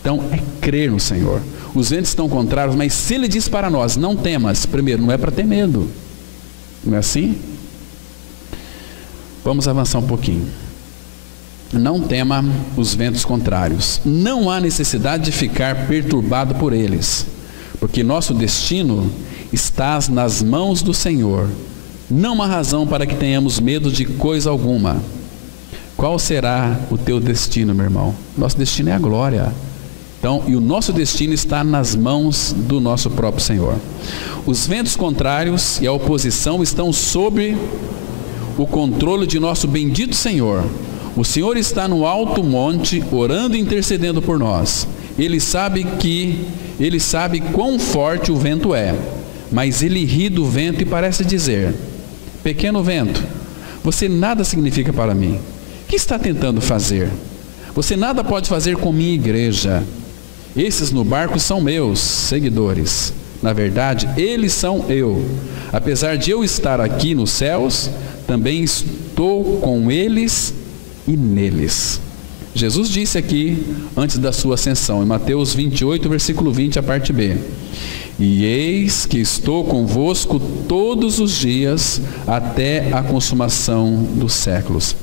Então é crer no Senhor. Os ventos estão contrários, mas se Ele diz para nós: não temas, primeiro, não é para ter medo, não é assim? Vamos avançar um pouquinho. Não tema os ventos contrários. Não há necessidade de ficar perturbado por eles, porque nosso destino está nas mãos do Senhor. Não há razão para que tenhamos medo de coisa alguma. Qual será o teu destino, meu irmão? Nosso destino é a glória. Então, e o nosso destino está nas mãos do nosso próprio Senhor. Os ventos contrários e a oposição estão sob o controle de nosso bendito Senhor. O Senhor está no alto monte, orando e intercedendo por nós. Ele sabe quão forte o vento é, mas Ele ri do vento e parece dizer: pequeno vento, você nada significa para mim. O que está tentando fazer? Você nada pode fazer com minha igreja. Esses no barco são meus seguidores. Na verdade, eles são eu. Apesar de eu estar aqui nos céus, também estou com eles e neles. Jesus disse aqui, antes da sua ascensão, em Mateus 28, versículo 20, a parte B: e eis que estou convosco todos os dias, até a consumação dos séculos.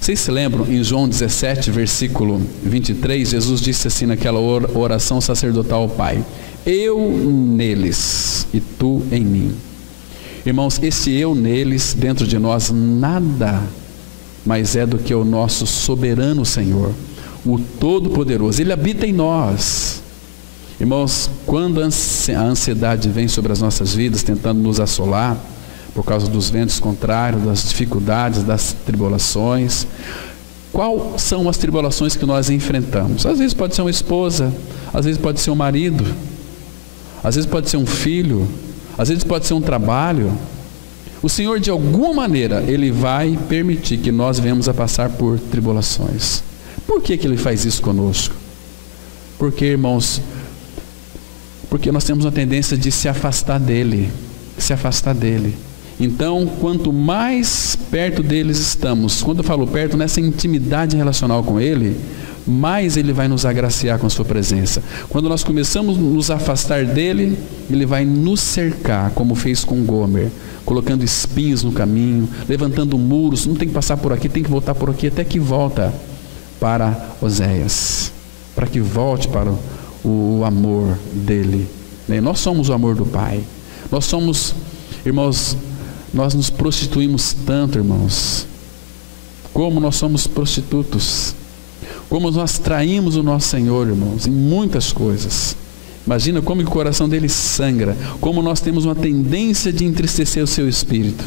Vocês se lembram, em João 17, versículo 23, Jesus disse assim naquela oração sacerdotal ao Pai: eu neles e tu em mim. Irmãos, esse eu neles dentro de nós nada mais é do que o nosso soberano Senhor, o Todo-Poderoso. Ele habita em nós. Irmãos, quando a ansiedade vem sobre as nossas vidas, tentando nos assolar, por causa dos ventos contrários, das dificuldades, das tribulações, quais são as tribulações que nós enfrentamos? Às vezes pode ser uma esposa, às vezes pode ser um marido, às vezes pode ser um filho, às vezes pode ser um trabalho. O Senhor, de alguma maneira, Ele vai permitir que nós venhamos a passar por tribulações. Por que Ele faz isso conosco? Porque, irmãos, porque nós temos uma tendência de se afastar dEle, Então, quanto mais perto deles estamos, quando eu falo perto, nessa intimidade relacional com Ele, mais Ele vai nos agraciar com a sua presença. Quando nós começamos a nos afastar dEle, Ele vai nos cercar, como fez com Gomer, colocando espinhos no caminho, levantando muros, não tem que passar por aqui, tem que voltar por aqui, até que volta para Oséias, para que volte para o amor dEle. Nós somos o amor do Pai. Nós somos, irmãos, nós nos prostituímos tanto, irmãos, como nós somos prostitutos, como nós traímos o nosso Senhor, irmãos, em muitas coisas. Imagina como o coração dele sangra, como nós temos uma tendência de entristecer o seu Espírito,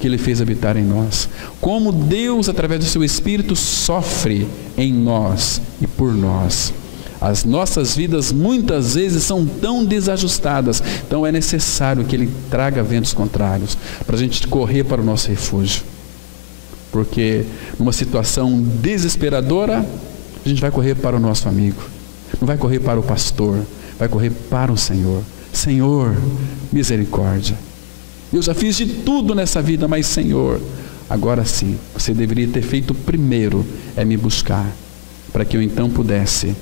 que Ele fez habitar em nós, como Deus, através do seu Espírito, sofre em nós e por nós. As nossas vidas muitas vezes são tão desajustadas, então é necessário que Ele traga ventos contrários, para a gente correr para o nosso refúgio, porque numa situação desesperadora, a gente vai correr para o nosso amigo, não vai correr para o pastor, vai correr para o Senhor. Senhor, misericórdia, eu já fiz de tudo nessa vida, mas Senhor, agora sim, você deveria ter feito primeiro, é me buscar, para que eu então pudesse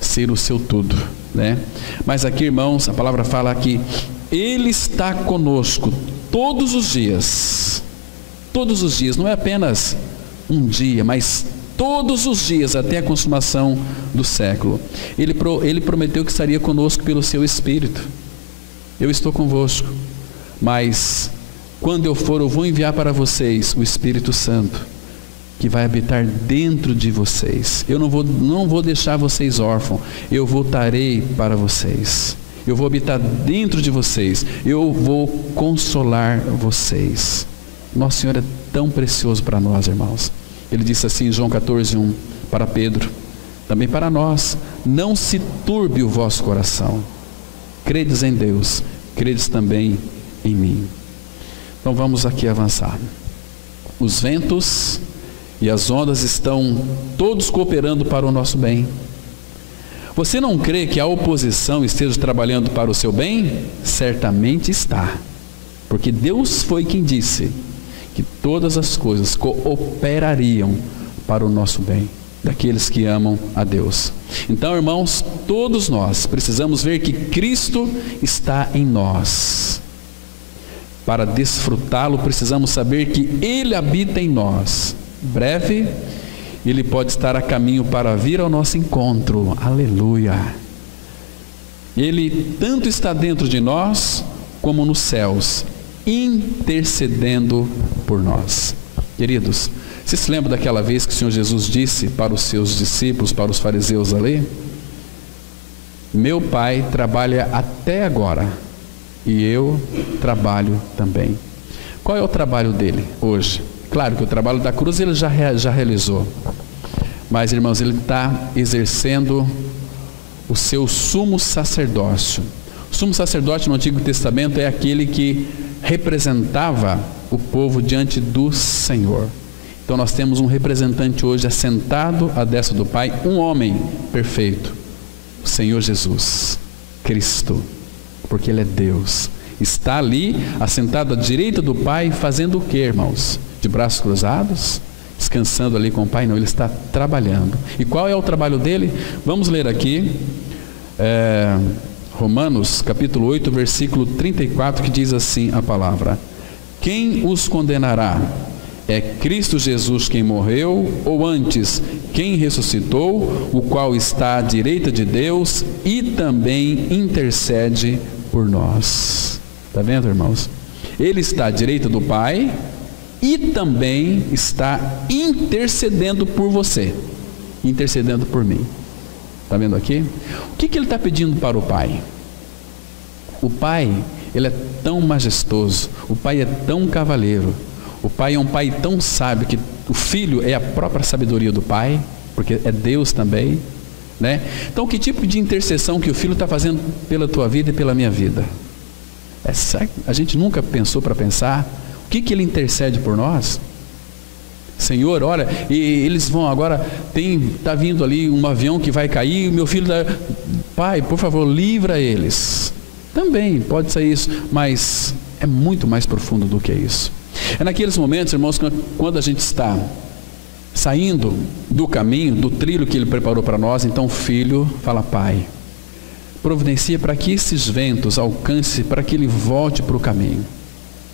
ser o seu tudo, né? Mas aqui, irmãos, a palavra fala que Ele está conosco todos os dias, não é apenas um dia, mas todos os dias, até a consumação do século. Ele prometeu que estaria conosco pelo seu Espírito. Eu estou convosco, mas quando eu for, eu vou enviar para vocês o Espírito Santo, que vai habitar dentro de vocês. Eu não vou deixar vocês órfãos, eu voltarei para vocês, eu vou habitar dentro de vocês, eu vou consolar vocês. Nosso Senhor é tão precioso para nós, irmãos. Ele disse assim em João 14:1 para Pedro, também para nós: não se turbe o vosso coração, credes em Deus, credes também em mim. Então vamos aqui avançar. Os ventos e as ondas estão todos cooperando para o nosso bem. Você não crê que a oposição esteja trabalhando para o seu bem? Certamente está, porque Deus foi quem disse que todas as coisas cooperariam para o nosso bem, daqueles que amam a Deus. Então, irmãos, todos nós precisamos ver que Cristo está em nós. Para desfrutá-lo, precisamos saber que Ele habita em nós. Breve, Ele pode estar a caminho para vir ao nosso encontro. Aleluia! Ele tanto está dentro de nós, como nos céus, intercedendo por nós. Queridos, você se lembra daquela vez que o Senhor Jesus disse para os seus discípulos, para os fariseus ali? Meu Pai trabalha até agora, e eu trabalho também. Qual é o trabalho dele hoje? Claro que o trabalho da cruz ele já realizou, mas, irmãos, ele está exercendo o seu sumo sacerdócio. O sumo sacerdote no Antigo Testamento é aquele que representava o povo diante do Senhor. Então nós temos um representante hoje assentado à destra do Pai, um homem perfeito, o Senhor Jesus Cristo, porque Ele é Deus. Está ali assentado à direita do Pai, fazendo o que, irmãos? De braços cruzados? Descansando ali com o Pai? Não, Ele está trabalhando. E qual é o trabalho dele? Vamos ler aqui Romanos capítulo 8, versículo 34, que diz assim a palavra: quem os condenará? É Cristo Jesus quem morreu, ou antes, quem ressuscitou, o qual está à direita de Deus e também intercede por nós. Está vendo, irmãos? Ele está à direita do Pai e também está intercedendo por você, intercedendo por mim. Está vendo aqui? O que ele está pedindo para o Pai? O Pai, Ele é tão majestoso, o Pai é tão cavaleiro, o Pai é um Pai tão sábio, que o Filho é a própria sabedoria do Pai, porque é Deus também, né? Então, que tipo de intercessão que o Filho está fazendo pela tua vida e pela minha vida? A gente nunca pensou para pensar o que Ele intercede por nós? Senhor, olha, e eles vão agora, está vindo ali um avião que vai cair, o meu filho Pai, por favor, livra eles. Também pode ser isso, mas é muito mais profundo do que isso. É naqueles momentos, irmãos, quando a gente está saindo do caminho, do trilho que Ele preparou para nós, então o filho fala: Pai, providencia para que esses ventos alcancem, para que ele volte para o caminho,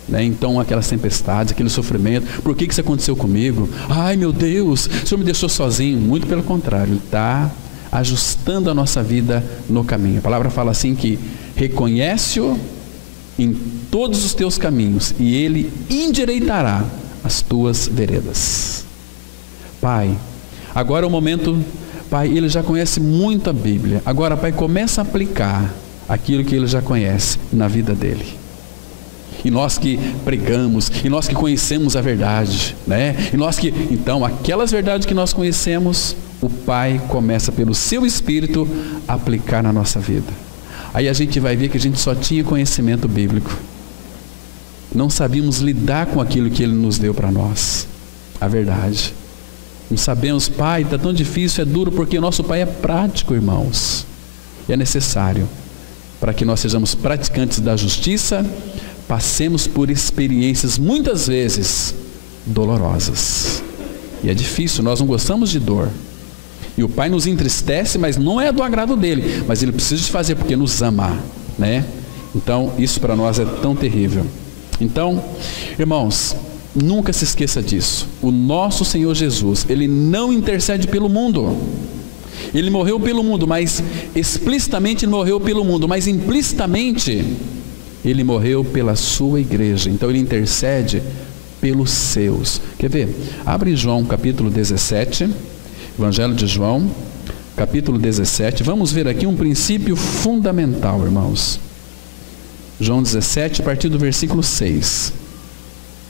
né? Então aquelas tempestades, aquele sofrimento, por que isso aconteceu comigo? Ai meu Deus, o Senhor me deixou sozinho. Muito pelo contrário, Ele está ajustando a nossa vida no caminho. A palavra fala assim que reconhece-o em todos os teus caminhos e Ele endireitará as tuas veredas. Pai, agora é o momento. Pai, Ele já conhece muito a Bíblia. Agora, Pai, começa a aplicar aquilo que Ele já conhece na vida dele. E nós que pregamos, e nós que conhecemos a verdade, né? E nós que, então, aquelas verdades que nós conhecemos, o Pai começa pelo seu Espírito a aplicar na nossa vida. Aí a gente vai ver que a gente só tinha conhecimento bíblico. Não sabíamos lidar com aquilo que Ele nos deu para nós. A verdade. Não sabemos, Pai, está tão difícil, é duro, porque o nosso Pai é prático, irmãos. E é necessário, para que nós sejamos praticantes da justiça, passemos por experiências muitas vezes dolorosas. E é difícil, nós não gostamos de dor. E o Pai nos entristece, mas não é do agrado dele, mas Ele precisa de fazer porque nos ama, né? Então, isso para nós é tão terrível. Então, irmãos, nunca se esqueça disso. O nosso Senhor Jesus, Ele não intercede pelo mundo. Ele morreu pelo mundo, mas explicitamente Ele morreu pelo mundo, mas implicitamente Ele morreu pela sua igreja. Então Ele intercede pelos seus. Quer ver? Abre João capítulo 17, Evangelho de João, capítulo 17. Vamos ver aqui um princípio fundamental, irmãos. João 17, a partir do versículo 6.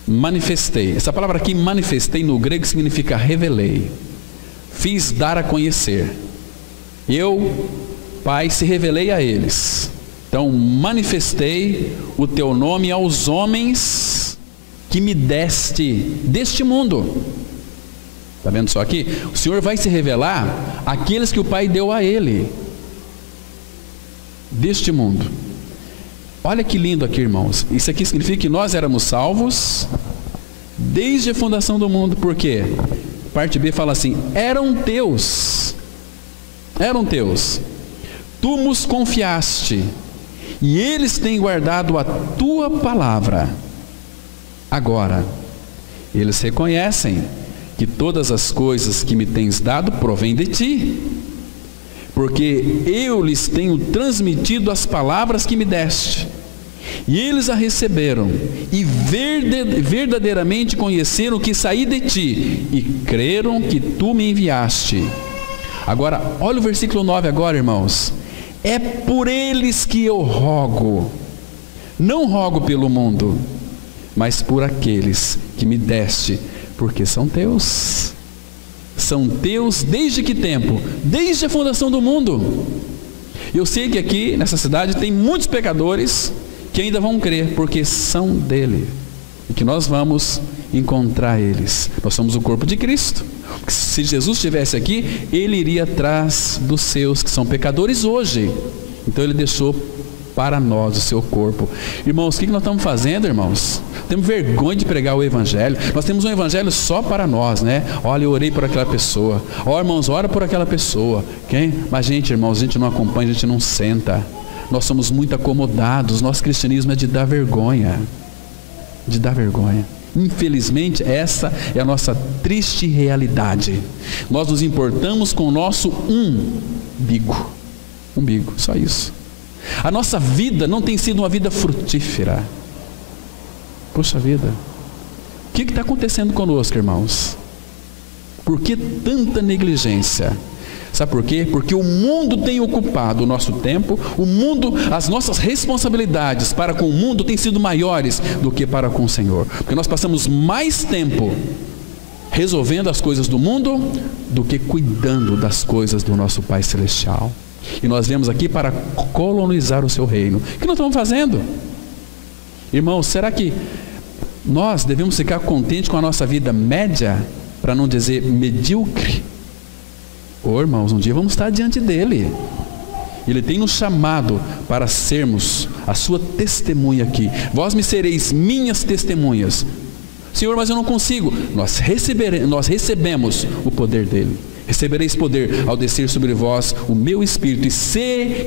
Manifestei. Essa palavra aqui, manifestei, no grego significa revelei. Fiz dar a conhecer. Eu, Pai, se revelei a eles. Então, manifestei o teu nome aos homens que me deste deste mundo. Está vendo só aqui? O Senhor vai se revelar àqueles que o Pai deu a Ele deste mundo. Olha que lindo aqui, irmãos. Isso aqui significa que nós éramos salvos desde a fundação do mundo. Por quê? Parte B fala assim: eram teus, tu nos confiaste, e eles têm guardado a tua palavra. Agora, eles reconhecem que todas as coisas que me tens dado provêm de ti, porque eu lhes tenho transmitido as palavras que me deste, e eles a receberam, e verdadeiramente conheceram que saí de ti, e creram que tu me enviaste. Agora, olha o versículo 9 agora, irmãos. É por eles que eu rogo, não rogo pelo mundo, mas por aqueles que me deste, porque são teus. São teus desde que tempo? Desde a fundação do mundo. Eu sei que aqui nessa cidade tem muitos pecadores que ainda vão crer, porque são dele, e que nós vamos encontrar eles. Nós somos o corpo de Cristo. Se Jesus estivesse aqui, Ele iria atrás dos seus que são pecadores hoje. Então Ele deixou para nós o seu corpo. Irmãos, o que nós estamos fazendo, irmãos? Temos vergonha de pregar o Evangelho. Nós temos um Evangelho só para nós, né? Olha, eu orei por aquela pessoa. Ó, irmãos, ora por aquela pessoa. Quem? Mas, gente, irmãos, a gente não acompanha, a gente não senta. Nós somos muito acomodados. Nosso cristianismo é de dar vergonha. De dar vergonha. Infelizmente, essa é a nossa triste realidade. Nós nos importamos com o nosso umbigo. Umbigo, só isso. A nossa vida não tem sido uma vida frutífera. Poxa vida, o que está acontecendo conosco, irmãos? Por que tanta negligência? Sabe por quê? Porque o mundo tem ocupado o nosso tempo, o mundo, as nossas responsabilidades para com o mundo têm sido maiores do que para com o Senhor. Porque nós passamos mais tempo resolvendo as coisas do mundo do que cuidando das coisas do nosso Pai Celestial. E nós viemos aqui para colonizar o seu reino. O que nós estamos fazendo? Irmãos, será que nós devemos ficar contentes com a nossa vida média, para não dizer medíocre? Irmãos, um dia vamos estar diante dele. Ele tem nos chamado para sermos a sua testemunha aqui. Vós me sereis minhas testemunhas. Senhor, mas eu não consigo. Nós recebemos o poder dele. Recebereis poder ao descer sobre vós o meu Espírito, e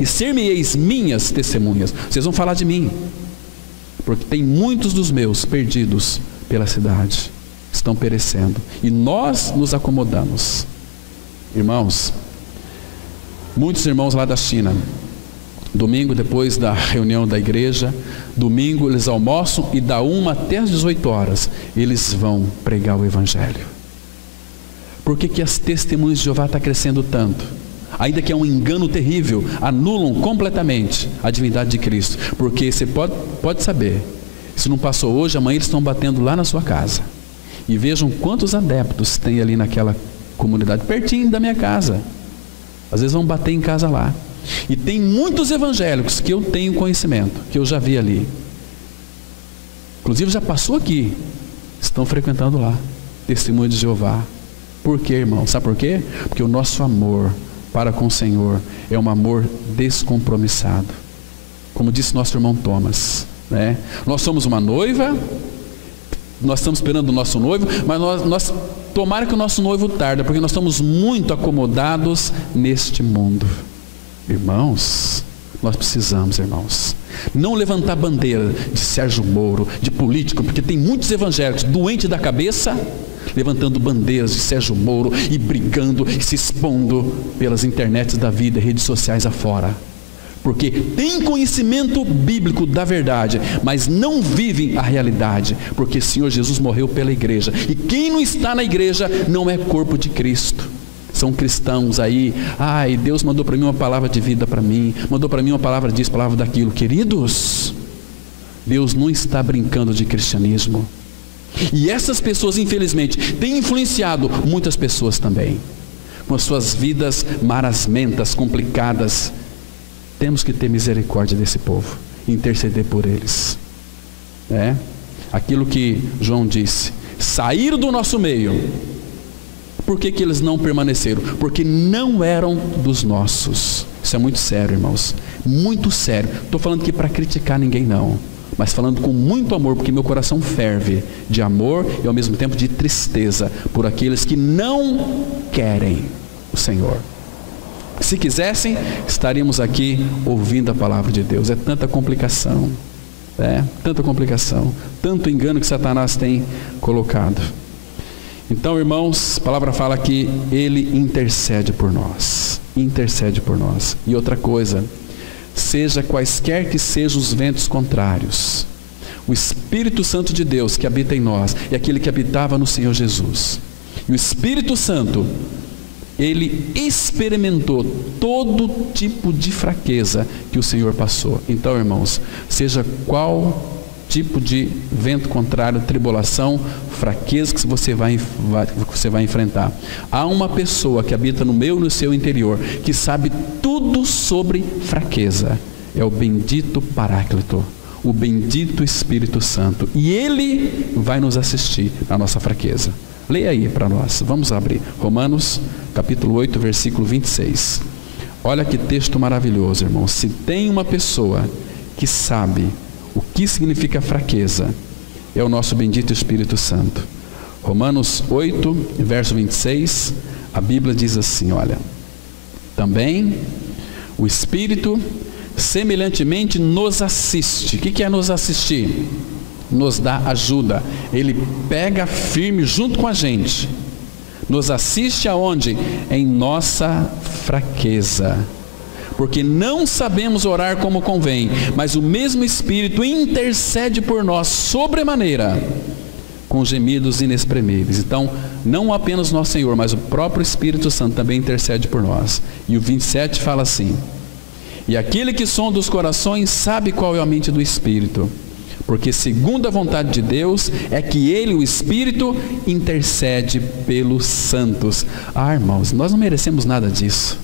ser-me-eis minhas testemunhas. Vocês vão falar de mim, porque tem muitos dos meus perdidos pela cidade, estão perecendo, e nós nos acomodamos. Irmãos, muitos irmãos lá da China, domingo depois da reunião da igreja, domingo eles almoçam e da 1 até as 18 horas eles vão pregar o Evangelho. Por que as testemunhas de Jeová estão crescendo tanto? Ainda que é um engano terrível, anulam completamente a divindade de Cristo. Porque você pode saber, se não passou hoje, amanhã eles estão batendo lá na sua casa. E vejam quantos adeptos tem ali naquela comunidade, pertinho da minha casa. Às vezes vão bater em casa lá. E tem muitos evangélicos que eu tenho conhecimento, que eu já vi ali. Inclusive já passou aqui, estão frequentando lá, testemunho de Jeová. Por quê, irmão? Sabe por quê? Porque o nosso amor para com o Senhor é um amor descompromissado. Como disse nosso irmão Thomas, né? Nós somos uma noiva, nós estamos esperando o nosso noivo, mas nós tomara que o nosso noivo tarda, porque nós estamos muito acomodados neste mundo. Irmãos, nós precisamos, irmãos, não levantar bandeira de Sérgio Moro, de político, porque tem muitos evangélicos doentes da cabeça, levantando bandeiras de Sérgio Moro e brigando e se expondo pelas internets da vida e redes sociais afora, porque tem conhecimento bíblico da verdade, mas não vivem a realidade, porque o Senhor Jesus morreu pela igreja, e quem não está na igreja não é corpo de Cristo. São cristãos aí, Deus mandou para mim uma palavra de vida para mim, mandou para mim uma palavra disso, palavra daquilo. Queridos, Deus não está brincando de cristianismo. E essas pessoas, infelizmente, têm influenciado muitas pessoas também, com as suas vidas marasmentas, complicadas. Temos que ter misericórdia desse povo, interceder por eles. Aquilo que João disse, saíram do nosso meio. Por que eles não permaneceram? Porque não eram dos nossos. Isso é muito sério, irmãos, muito sério. Estou falando aqui para criticar ninguém não, mas falando com muito amor, porque meu coração ferve de amor e ao mesmo tempo de tristeza por aqueles que não querem o Senhor. Se quisessem, estaríamos aqui ouvindo a palavra de Deus. É tanta complicação, tanta complicação, tanto engano que Satanás tem colocado. Então, irmãos, a palavra fala que Ele intercede por nós, intercede por nós. E outra coisa, seja quaisquer que sejam os ventos contrários, o Espírito Santo de Deus que habita em nós é aquele que habitava no Senhor Jesus. E o Espírito Santo, Ele experimentou todo tipo de fraqueza que o Senhor passou. Então, irmãos, seja qual tipo de vento contrário, tribulação, fraqueza que você vai enfrentar, há uma pessoa que habita no meu e no seu interior, que sabe tudo sobre fraqueza. É o bendito Paráclito, o bendito Espírito Santo, e Ele vai nos assistir na nossa fraqueza. Leia aí para nós, vamos abrir Romanos capítulo 8, versículo 26. Olha que texto maravilhoso, irmãos. Se tem uma pessoa que sabe o que significa fraqueza, é o nosso bendito Espírito Santo. Romanos 8, verso 26, a Bíblia diz assim, olha: também o Espírito semelhantemente nos assiste. O que é nos assistir? Nos dá ajuda. Ele pega firme junto com a gente. Nos assiste aonde? Em nossa fraqueza. Porque não sabemos orar como convém, mas o mesmo Espírito intercede por nós sobremaneira, com gemidos inexprimíveis. Então, não apenas nosso Senhor, mas o próprio Espírito Santo também intercede por nós. E o 27 fala assim: e aquele que sonda os corações sabe qual é a mente do Espírito, porque segundo a vontade de Deus é que Ele, o Espírito, intercede pelos santos. Irmãos, nós não merecemos nada disso,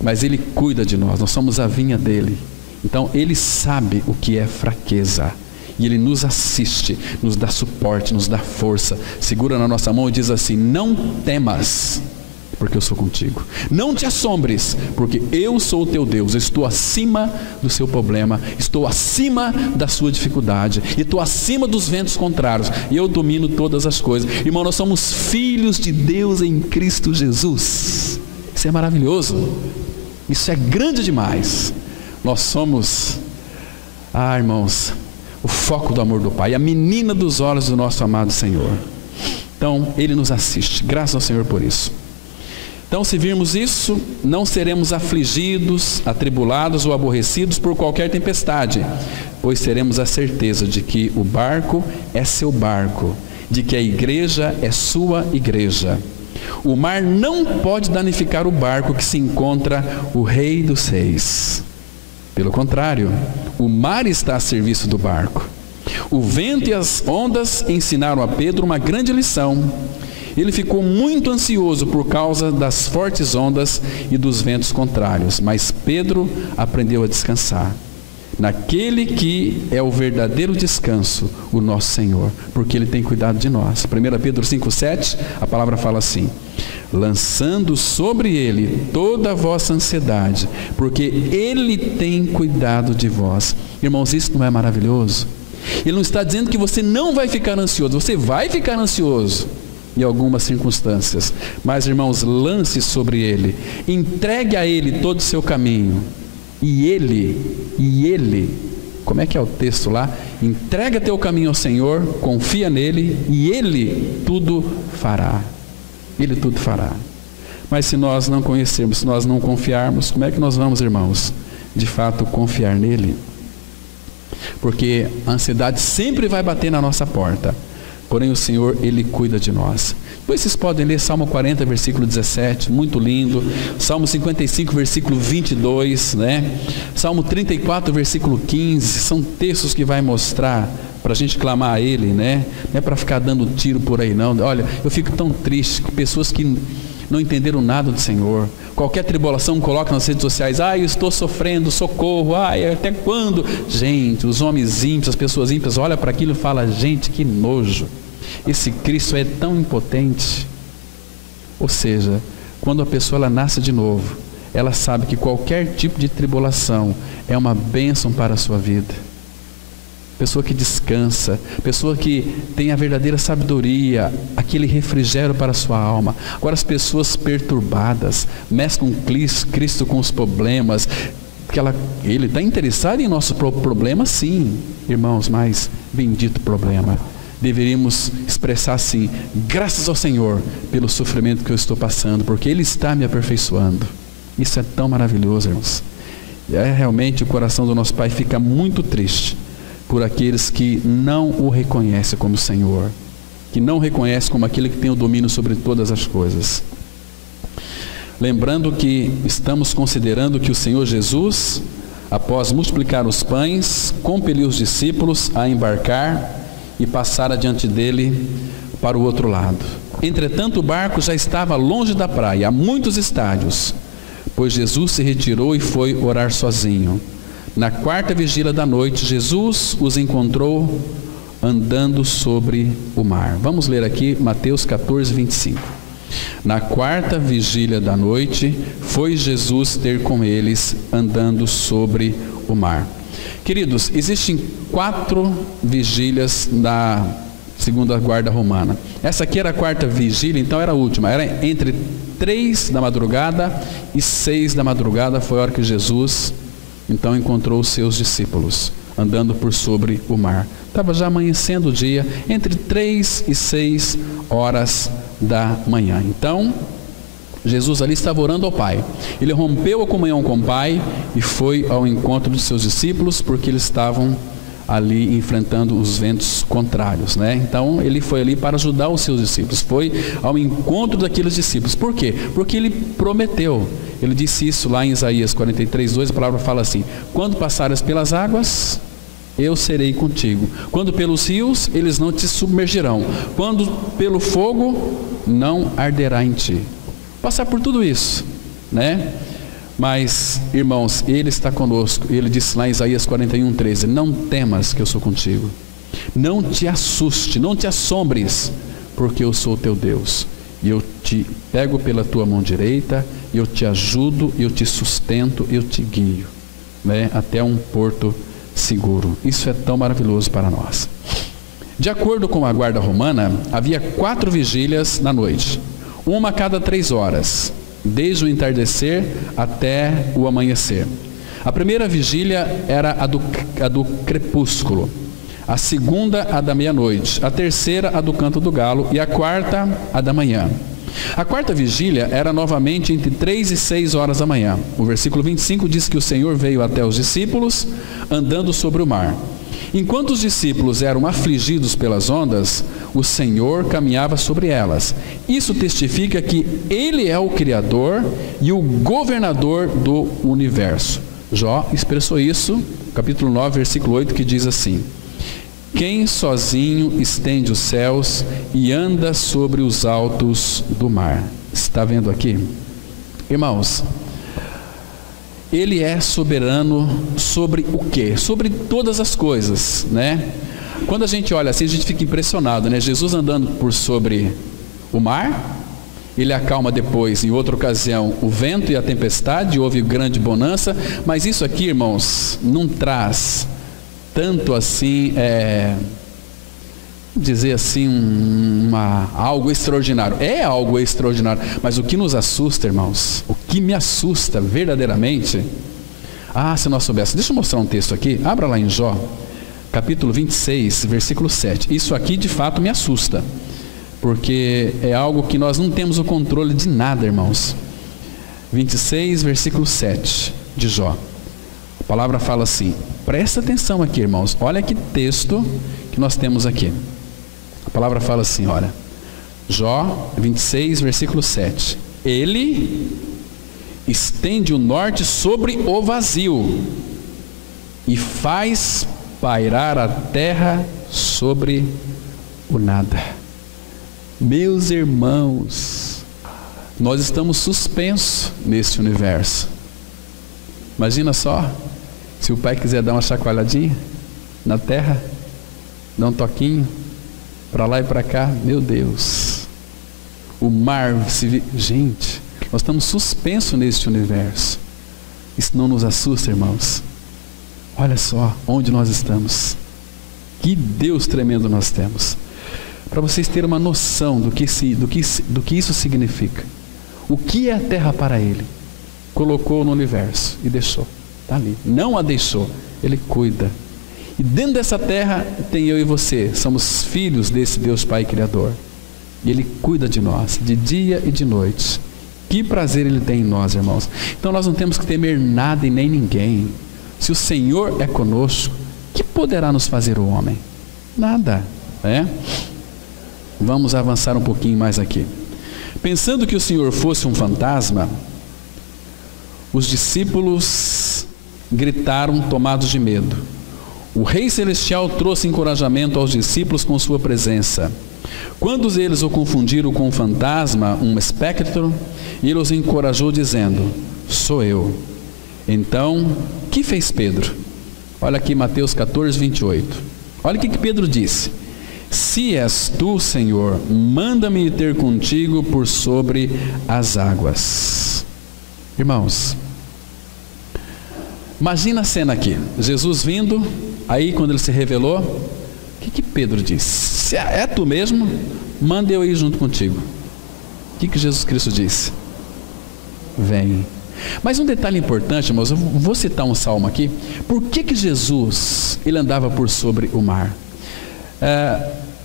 mas Ele cuida de nós, nós somos a vinha dEle. Então Ele sabe o que é fraqueza, e Ele nos assiste, nos dá suporte, nos dá força, segura na nossa mão e diz assim: não temas, porque eu sou contigo. Não te assombres, porque eu sou o teu Deus. Eu estou acima do seu problema, estou acima da sua dificuldade, e estou acima dos ventos contrários, e eu domino todas as coisas. Irmão, nós somos filhos de Deus em Cristo Jesus. Isso é maravilhoso, isso é grande demais. Nós somos, irmãos, o foco do amor do Pai, a menina dos olhos do nosso amado Senhor. Então Ele nos assiste, graças ao Senhor por isso. Então, se virmos isso, não seremos afligidos, atribulados ou aborrecidos por qualquer tempestade, pois teremos a certeza de que o barco é seu barco, de que a igreja é sua igreja. O mar não pode danificar o barco que se encontra o Rei dos Reis. Pelo contrário, o mar está a serviço do barco. O vento e as ondas ensinaram a Pedro uma grande lição. Ele ficou muito ansioso por causa das fortes ondas e dos ventos contrários, mas Pedro aprendeu a descansar naquele que é o verdadeiro descanso, o nosso Senhor, porque Ele tem cuidado de nós. 1 Pedro 5,7, a palavra fala assim: lançando sobre Ele toda a vossa ansiedade, porque Ele tem cuidado de vós. Irmãos, isso não é maravilhoso? Ele não está dizendo que você não vai ficar ansioso, você vai ficar ansioso em algumas circunstâncias, mas, irmãos, lance sobre Ele, entregue a Ele todo o seu caminho, e Ele, como é que é o texto lá? Entrega teu caminho ao Senhor, confia nele, e Ele tudo fará. Ele tudo fará. Mas se nós não conhecermos, se nós não confiarmos, como é que nós vamos, irmãos, de fato confiar nele? Porque a ansiedade sempre vai bater na nossa porta, porém o Senhor, Ele cuida de nós. Depois vocês podem ler Salmo 40, versículo 17, muito lindo. Salmo 55, versículo 22, né? Salmo 34, versículo 15, são textos que vai mostrar para a gente clamar a Ele, né? Não é para ficar dando tiro por aí não. Olha, eu fico tão triste com pessoas que não entenderam nada do Senhor. Qualquer tribulação coloca nas redes sociais: eu estou sofrendo, socorro, até quando? Gente, os homens ímpios, as pessoas ímpias, olha para aquilo e fala: gente, que nojo, esse Cristo é tão impotente. Ou seja, quando a pessoa ela nasce de novo, ela sabe que qualquer tipo de tribulação é uma bênção para a sua vida. Pessoa que descansa, pessoa que tem a verdadeira sabedoria, aquele refrigério para a sua alma. Agora as pessoas perturbadas, mesclam Cristo com os problemas, Ele está interessado em nosso problema, sim, irmãos, mas bendito problema. Deveríamos expressar assim: graças ao Senhor pelo sofrimento que eu estou passando, porque Ele está me aperfeiçoando. Isso é tão maravilhoso, irmãos. Realmente o coração do nosso Pai fica muito triste por aqueles que não o reconhecem como Senhor, que não o reconhecem como aquele que tem o domínio sobre todas as coisas. Lembrando que estamos considerando que o Senhor Jesus, após multiplicar os pães, compeliu os discípulos a embarcar e passar adiante dele para o outro lado. Entretanto, o barco já estava longe da praia, a muitos estádios, pois Jesus se retirou e foi orar sozinho. Na quarta vigília da noite, Jesus os encontrou andando sobre o mar. Vamos ler aqui Mateus 14, 25. Na quarta vigília da noite, foi Jesus ter com eles andando sobre o mar. Queridos, existem 4 vigílias da segunda guarda romana. Essa aqui era a quarta vigília, então era a última. Era entre 3 da madrugada e 6 da madrugada, foi a hora que Jesus então encontrou os seus discípulos andando por sobre o mar. Estava já amanhecendo o dia, entre 3 e 6 horas da manhã. Então, Jesus ali estava orando ao Pai. Ele rompeu a comunhão com o Pai e foi ao encontro dos seus discípulos, porque eles estavam ali enfrentando os ventos contrários, né? Então ele foi ali para ajudar os seus discípulos, foi ao encontro daqueles discípulos. Por quê? Porque ele prometeu. Ele disse isso lá em Isaías 43, 2, a palavra fala assim: quando passares pelas águas, eu serei contigo. Quando pelos rios, eles não te submergirão. Quando pelo fogo, não arderá em ti. Passar por tudo isso, né? Mas, irmãos, Ele está conosco. Ele disse lá em Isaías 41:13, não temas que eu sou contigo. Não te assuste, não te assombres, porque eu sou teu Deus. E eu te pego pela tua mão direita, eu te ajudo, eu te sustento, eu te guio, né, até um porto seguro. Isso é tão maravilhoso para nós. De acordo com a guarda romana, havia 4 vigílias na noite, uma a cada 3 horas, desde o entardecer até o amanhecer. A primeira vigília era a do crepúsculo, a segunda a da meia-noite, a terceira a do canto do galo e a quarta a da manhã. A quarta vigília era novamente entre 3 e 6 horas da manhã. O versículo 25 diz que o Senhor veio até os discípulos andando sobre o mar. Enquanto os discípulos eram afligidos pelas ondas, o Senhor caminhava sobre elas. Isso testifica que Ele é o Criador e o governador do universo. Jó expressou isso, capítulo 9, versículo 8, que diz assim: quem sozinho estende os céus e anda sobre os altos do mar. Está vendo aqui? Irmãos, Ele é soberano sobre o quê? Sobre todas as coisas, né? Quando a gente olha assim, a gente fica impressionado, né? Jesus andando por sobre o mar, Ele acalma depois, em outra ocasião, o vento e a tempestade, houve grande bonança, mas isso aqui, irmãos, não traz tanto assim, dizer assim, algo extraordinário. É algo extraordinário, mas o que nos assusta, irmãos, o que me assusta verdadeiramente, se nós soubéssemos, deixa eu mostrar um texto aqui, abra lá em Jó, capítulo 26, versículo 7, isso aqui de fato me assusta, porque é algo que nós não temos o controle de nada, irmãos. 26, versículo 7 de Jó. A palavra fala assim, presta atenção aqui, irmãos, olha que texto que nós temos aqui. A palavra fala assim, olha, Jó 26, versículo 7. Ele estende o norte sobre o vazio e faz pairar a terra sobre o nada. Meus irmãos, nós estamos suspensos nesse universo. Imagina só, se o pai quiser dar uma chacoalhadinha na terra, dar um toquinho para lá e para cá, meu Deus, o mar gente, nós estamos suspensos neste universo. Isso não nos assusta, irmãos? Olha só onde nós estamos, que Deus tremendo nós temos, para vocês terem uma noção do que isso significa. O que é a terra para Ele? Colocou no universo e deixou, está ali, não a deixou, Ele cuida, e dentro dessa terra tem eu e você, somos filhos desse Deus Pai Criador, e Ele cuida de nós, de dia e de noite. Que prazer Ele tem em nós, irmãos. Então nós não temos que temer nada e nem ninguém. Se o Senhor é conosco, que poderá nos fazer o homem? Nada, né? Vamos avançar um pouquinho mais aqui. Pensando que o Senhor fosse um fantasma, os discípulos gritaram tomados de medo. O Rei Celestial trouxe encorajamento aos discípulos com sua presença. Quando eles o confundiram com um fantasma, um espectro, ele os encorajou dizendo, sou eu. Então, que fez Pedro? Olha aqui Mateus 14, 28. Olha o que Pedro disse. Se és tu, Senhor, manda-me ir ter contigo por sobre as águas. Irmãos, imagina a cena aqui, Jesus vindo, aí quando ele se revelou, o que Pedro disse? Se é tu mesmo, manda eu ir junto contigo. O que Jesus Cristo disse? Vem. Mas um detalhe importante, irmãos, eu vou citar um salmo aqui. Por que Jesus, ele andava por sobre o mar?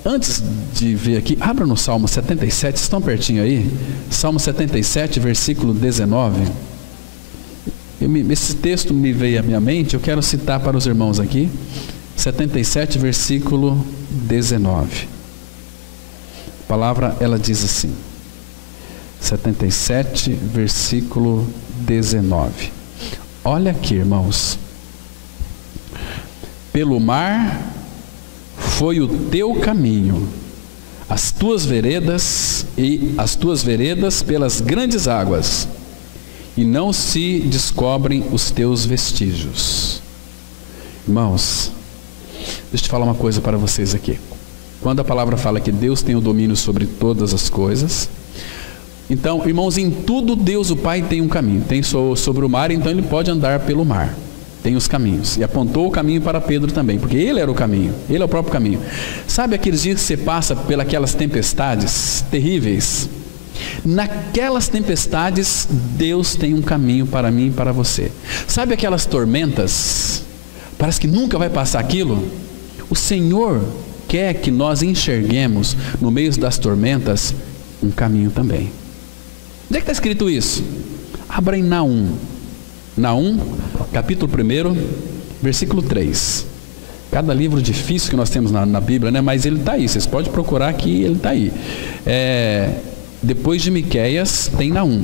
Antes de ver aqui, abra no Salmo 77, estão pertinho aí? Salmo 77, versículo 19. Esse texto me veio à minha mente, eu quero citar para os irmãos aqui. 77, versículo 19. A palavra, ela diz assim. 77, versículo 19. Olha aqui, irmãos. pelo mar foi o teu caminho, as tuas veredas pelas grandes águas, e não se descobrem os teus vestígios. Irmãos, deixa eu te falar uma coisa para vocês aqui. Quando a palavra fala que Deus tem o domínio sobre todas as coisas, então, irmãos, em tudo Deus o Pai tem um caminho. Tem sobre o mar, então ele pode andar pelo mar. Tem os caminhos. E apontou o caminho para Pedro também, porque ele era o caminho, ele é o próprio caminho. Sabe aqueles dias que você passa pelas tempestades terríveis? Naquelas tempestades, Deus tem um caminho para mim e para você. Sabe aquelas tormentas? Parece que nunca vai passar aquilo. O Senhor quer que nós enxerguemos no meio das tormentas um caminho também. Onde é que está escrito isso? Abra em Naum. Naum, capítulo 1, versículo 3. Cada livro difícil que nós temos na Bíblia, né? Mas ele está aí, vocês podem procurar aqui, ele está aí. Depois de Miqueias tem Naum.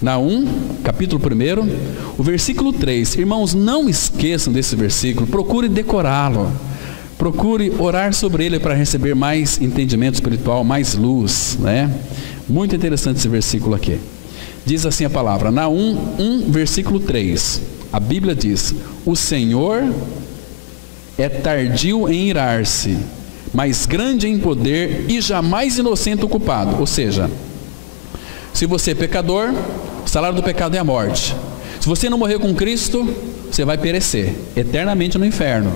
Naum, capítulo 1, o versículo 3. Irmãos, não esqueçam desse versículo, procure decorá-lo. Procure orar sobre ele para receber mais entendimento espiritual, mais luz, né? Muito interessante esse versículo aqui. Diz assim a palavra, Naum 1, versículo 3. A Bíblia diz: o Senhor é tardio em irar-se, mas grande em poder e jamais inocente o culpado. Ou seja, se você é pecador, o salário do pecado é a morte. Se você não morrer com Cristo, você vai perecer eternamente no inferno.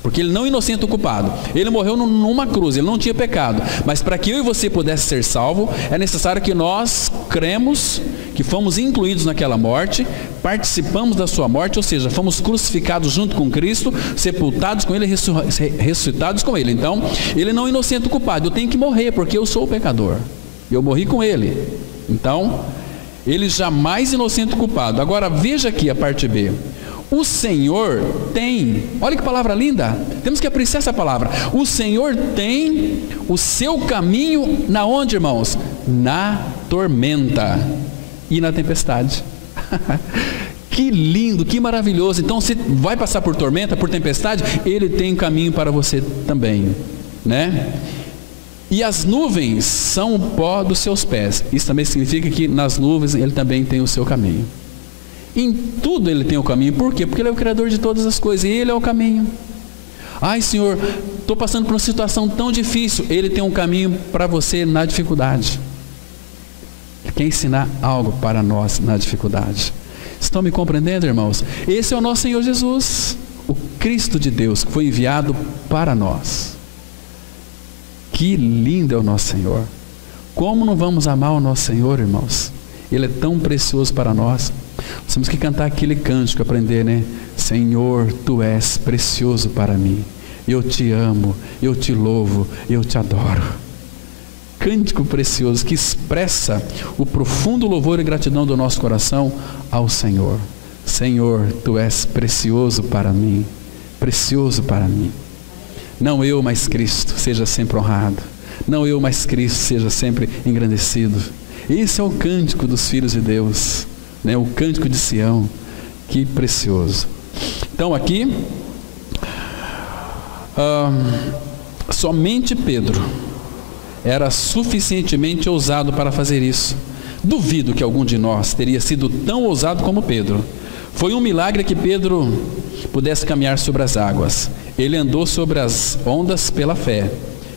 Porque ele não inocenta o culpado. Ele morreu numa cruz, ele não tinha pecado. Mas para que eu e você pudesse ser salvo, é necessário que nós cremos que fomos incluídos naquela morte, participamos da sua morte, ou seja, fomos crucificados junto com Cristo, sepultados com ele, ressuscitados com ele. Então, ele não inocenta o culpado. Eu tenho que morrer porque eu sou o pecador. Eu morri com ele. Então, ele jamais inocenta o culpado. Agora veja aqui a parte B. O Senhor tem, olha que palavra linda, temos que apreciar essa palavra. O Senhor tem o seu caminho na onde, irmãos? Na tormenta e na tempestade. Que lindo, que maravilhoso. Então, se vai passar por tormenta, por tempestade, ele tem caminho para você também, né? E as nuvens são o pó dos seus pés. Isso também significa que nas nuvens ele também tem o seu caminho. Em tudo ele tem o caminho. Por quê? Porque ele é o Criador de todas as coisas e ele é o caminho. Ai, Senhor, estou passando por uma situação tão difícil. Ele tem um caminho para você na dificuldade. Ele quer ensinar algo para nós na dificuldade. Estão me compreendendo, irmãos? Esse é o nosso Senhor Jesus, o Cristo de Deus, que foi enviado para nós. Que lindo é o nosso Senhor. Como não vamos amar o nosso Senhor, irmãos? Ele é tão precioso para nós. Nós temos que cantar aquele cântico, aprender, né? Senhor, Tu és precioso para mim. Eu te amo, eu te louvo, eu te adoro. Cântico precioso que expressa o profundo louvor e gratidão do nosso coração ao Senhor. Senhor, Tu és precioso para mim, precioso para mim. Não eu, mas Cristo, seja sempre honrado. Não eu, mas Cristo, seja sempre engrandecido. Esse é o cântico dos filhos de Deus, né? O cântico de Sião. Que precioso. Então aqui, somente Pedro era suficientemente ousado para fazer isso. Duvido que algum de nós teria sido tão ousado como Pedro. Foi um milagre que Pedro pudesse caminhar sobre as águas. Ele andou sobre as ondas pela fé.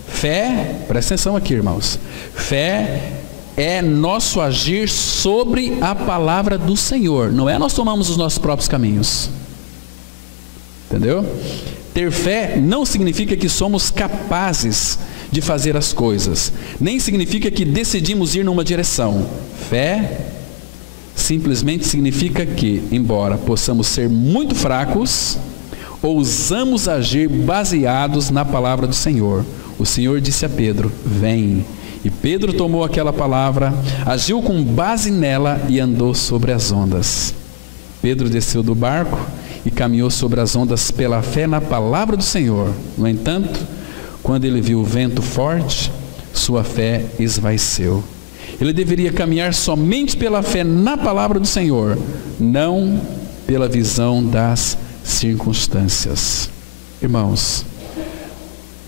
Fé, presta atenção aqui, irmãos. Fé é nosso agir sobre a palavra do Senhor. Não é nós tomamos os nossos próprios caminhos. Entendeu? Ter fé não significa que somos capazes de fazer as coisas. Nem significa que decidimos ir numa direção. Fé simplesmente significa que, embora possamos ser muito fracos, ousamos agir baseados na palavra do Senhor. O Senhor disse a Pedro: vem. E Pedro tomou aquela palavra, agiu com base nela e andou sobre as ondas. Pedro desceu do barco e caminhou sobre as ondas pela fé na palavra do Senhor. No entanto, quando ele viu o vento forte, sua fé esvaeceu. Ele deveria caminhar somente pela fé na palavra do Senhor, não pela visão das circunstâncias. Irmãos,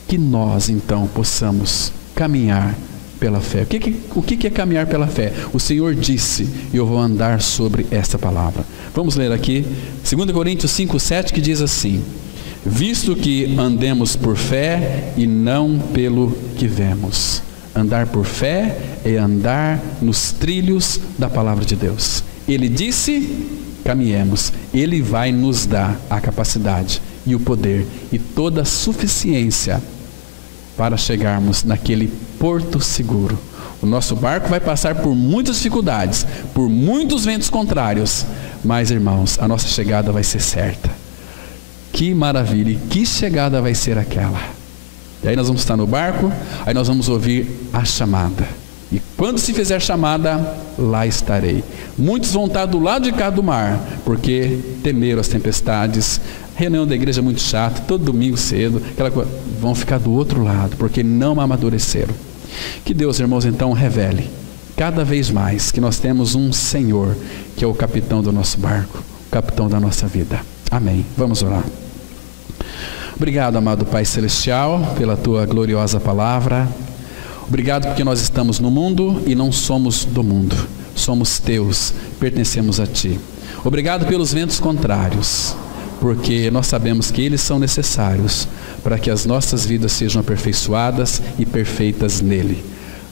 que nós então possamos caminhar pela fé. O que é caminhar pela fé? O Senhor disse, e eu vou andar sobre esta palavra. Vamos ler aqui, 2 Coríntios 5:7, que diz assim: visto que andemos por fé e não pelo que vemos. Andar por fé é andar nos trilhos da palavra de Deus. Ele disse, caminhemos. Ele vai nos dar a capacidade e o poder e toda a suficiência para chegarmos naquele porto seguro. O nosso barco vai passar por muitas dificuldades, por muitos ventos contrários, mas, irmãos, a nossa chegada vai ser certa. Que maravilha! E que chegada vai ser aquela? E aí nós vamos estar no barco, aí nós vamos ouvir a chamada. E quando se fizer chamada, lá estarei. Muitos vão estar do lado de cá do mar, porque temeram as tempestades. Reunião da igreja é muito chata, todo domingo cedo, vão ficar do outro lado, porque não amadureceram. Que Deus, irmãos, então revele cada vez mais que nós temos um Senhor, que é o capitão do nosso barco, o capitão da nossa vida. Amém. Vamos orar. Obrigado, amado Pai Celestial, pela Tua gloriosa palavra. Obrigado porque nós estamos no mundo e não somos do mundo. Somos Teus, pertencemos a Ti. Obrigado pelos ventos contrários, porque nós sabemos que eles são necessários para que as nossas vidas sejam aperfeiçoadas e perfeitas nele.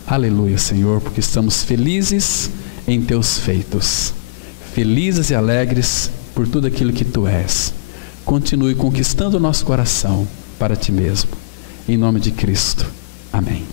Aleluia, Senhor, porque estamos felizes em Teus feitos, felizes e alegres por tudo aquilo que Tu és. Continue conquistando o nosso coração para Ti mesmo. Em nome de Cristo. Amém.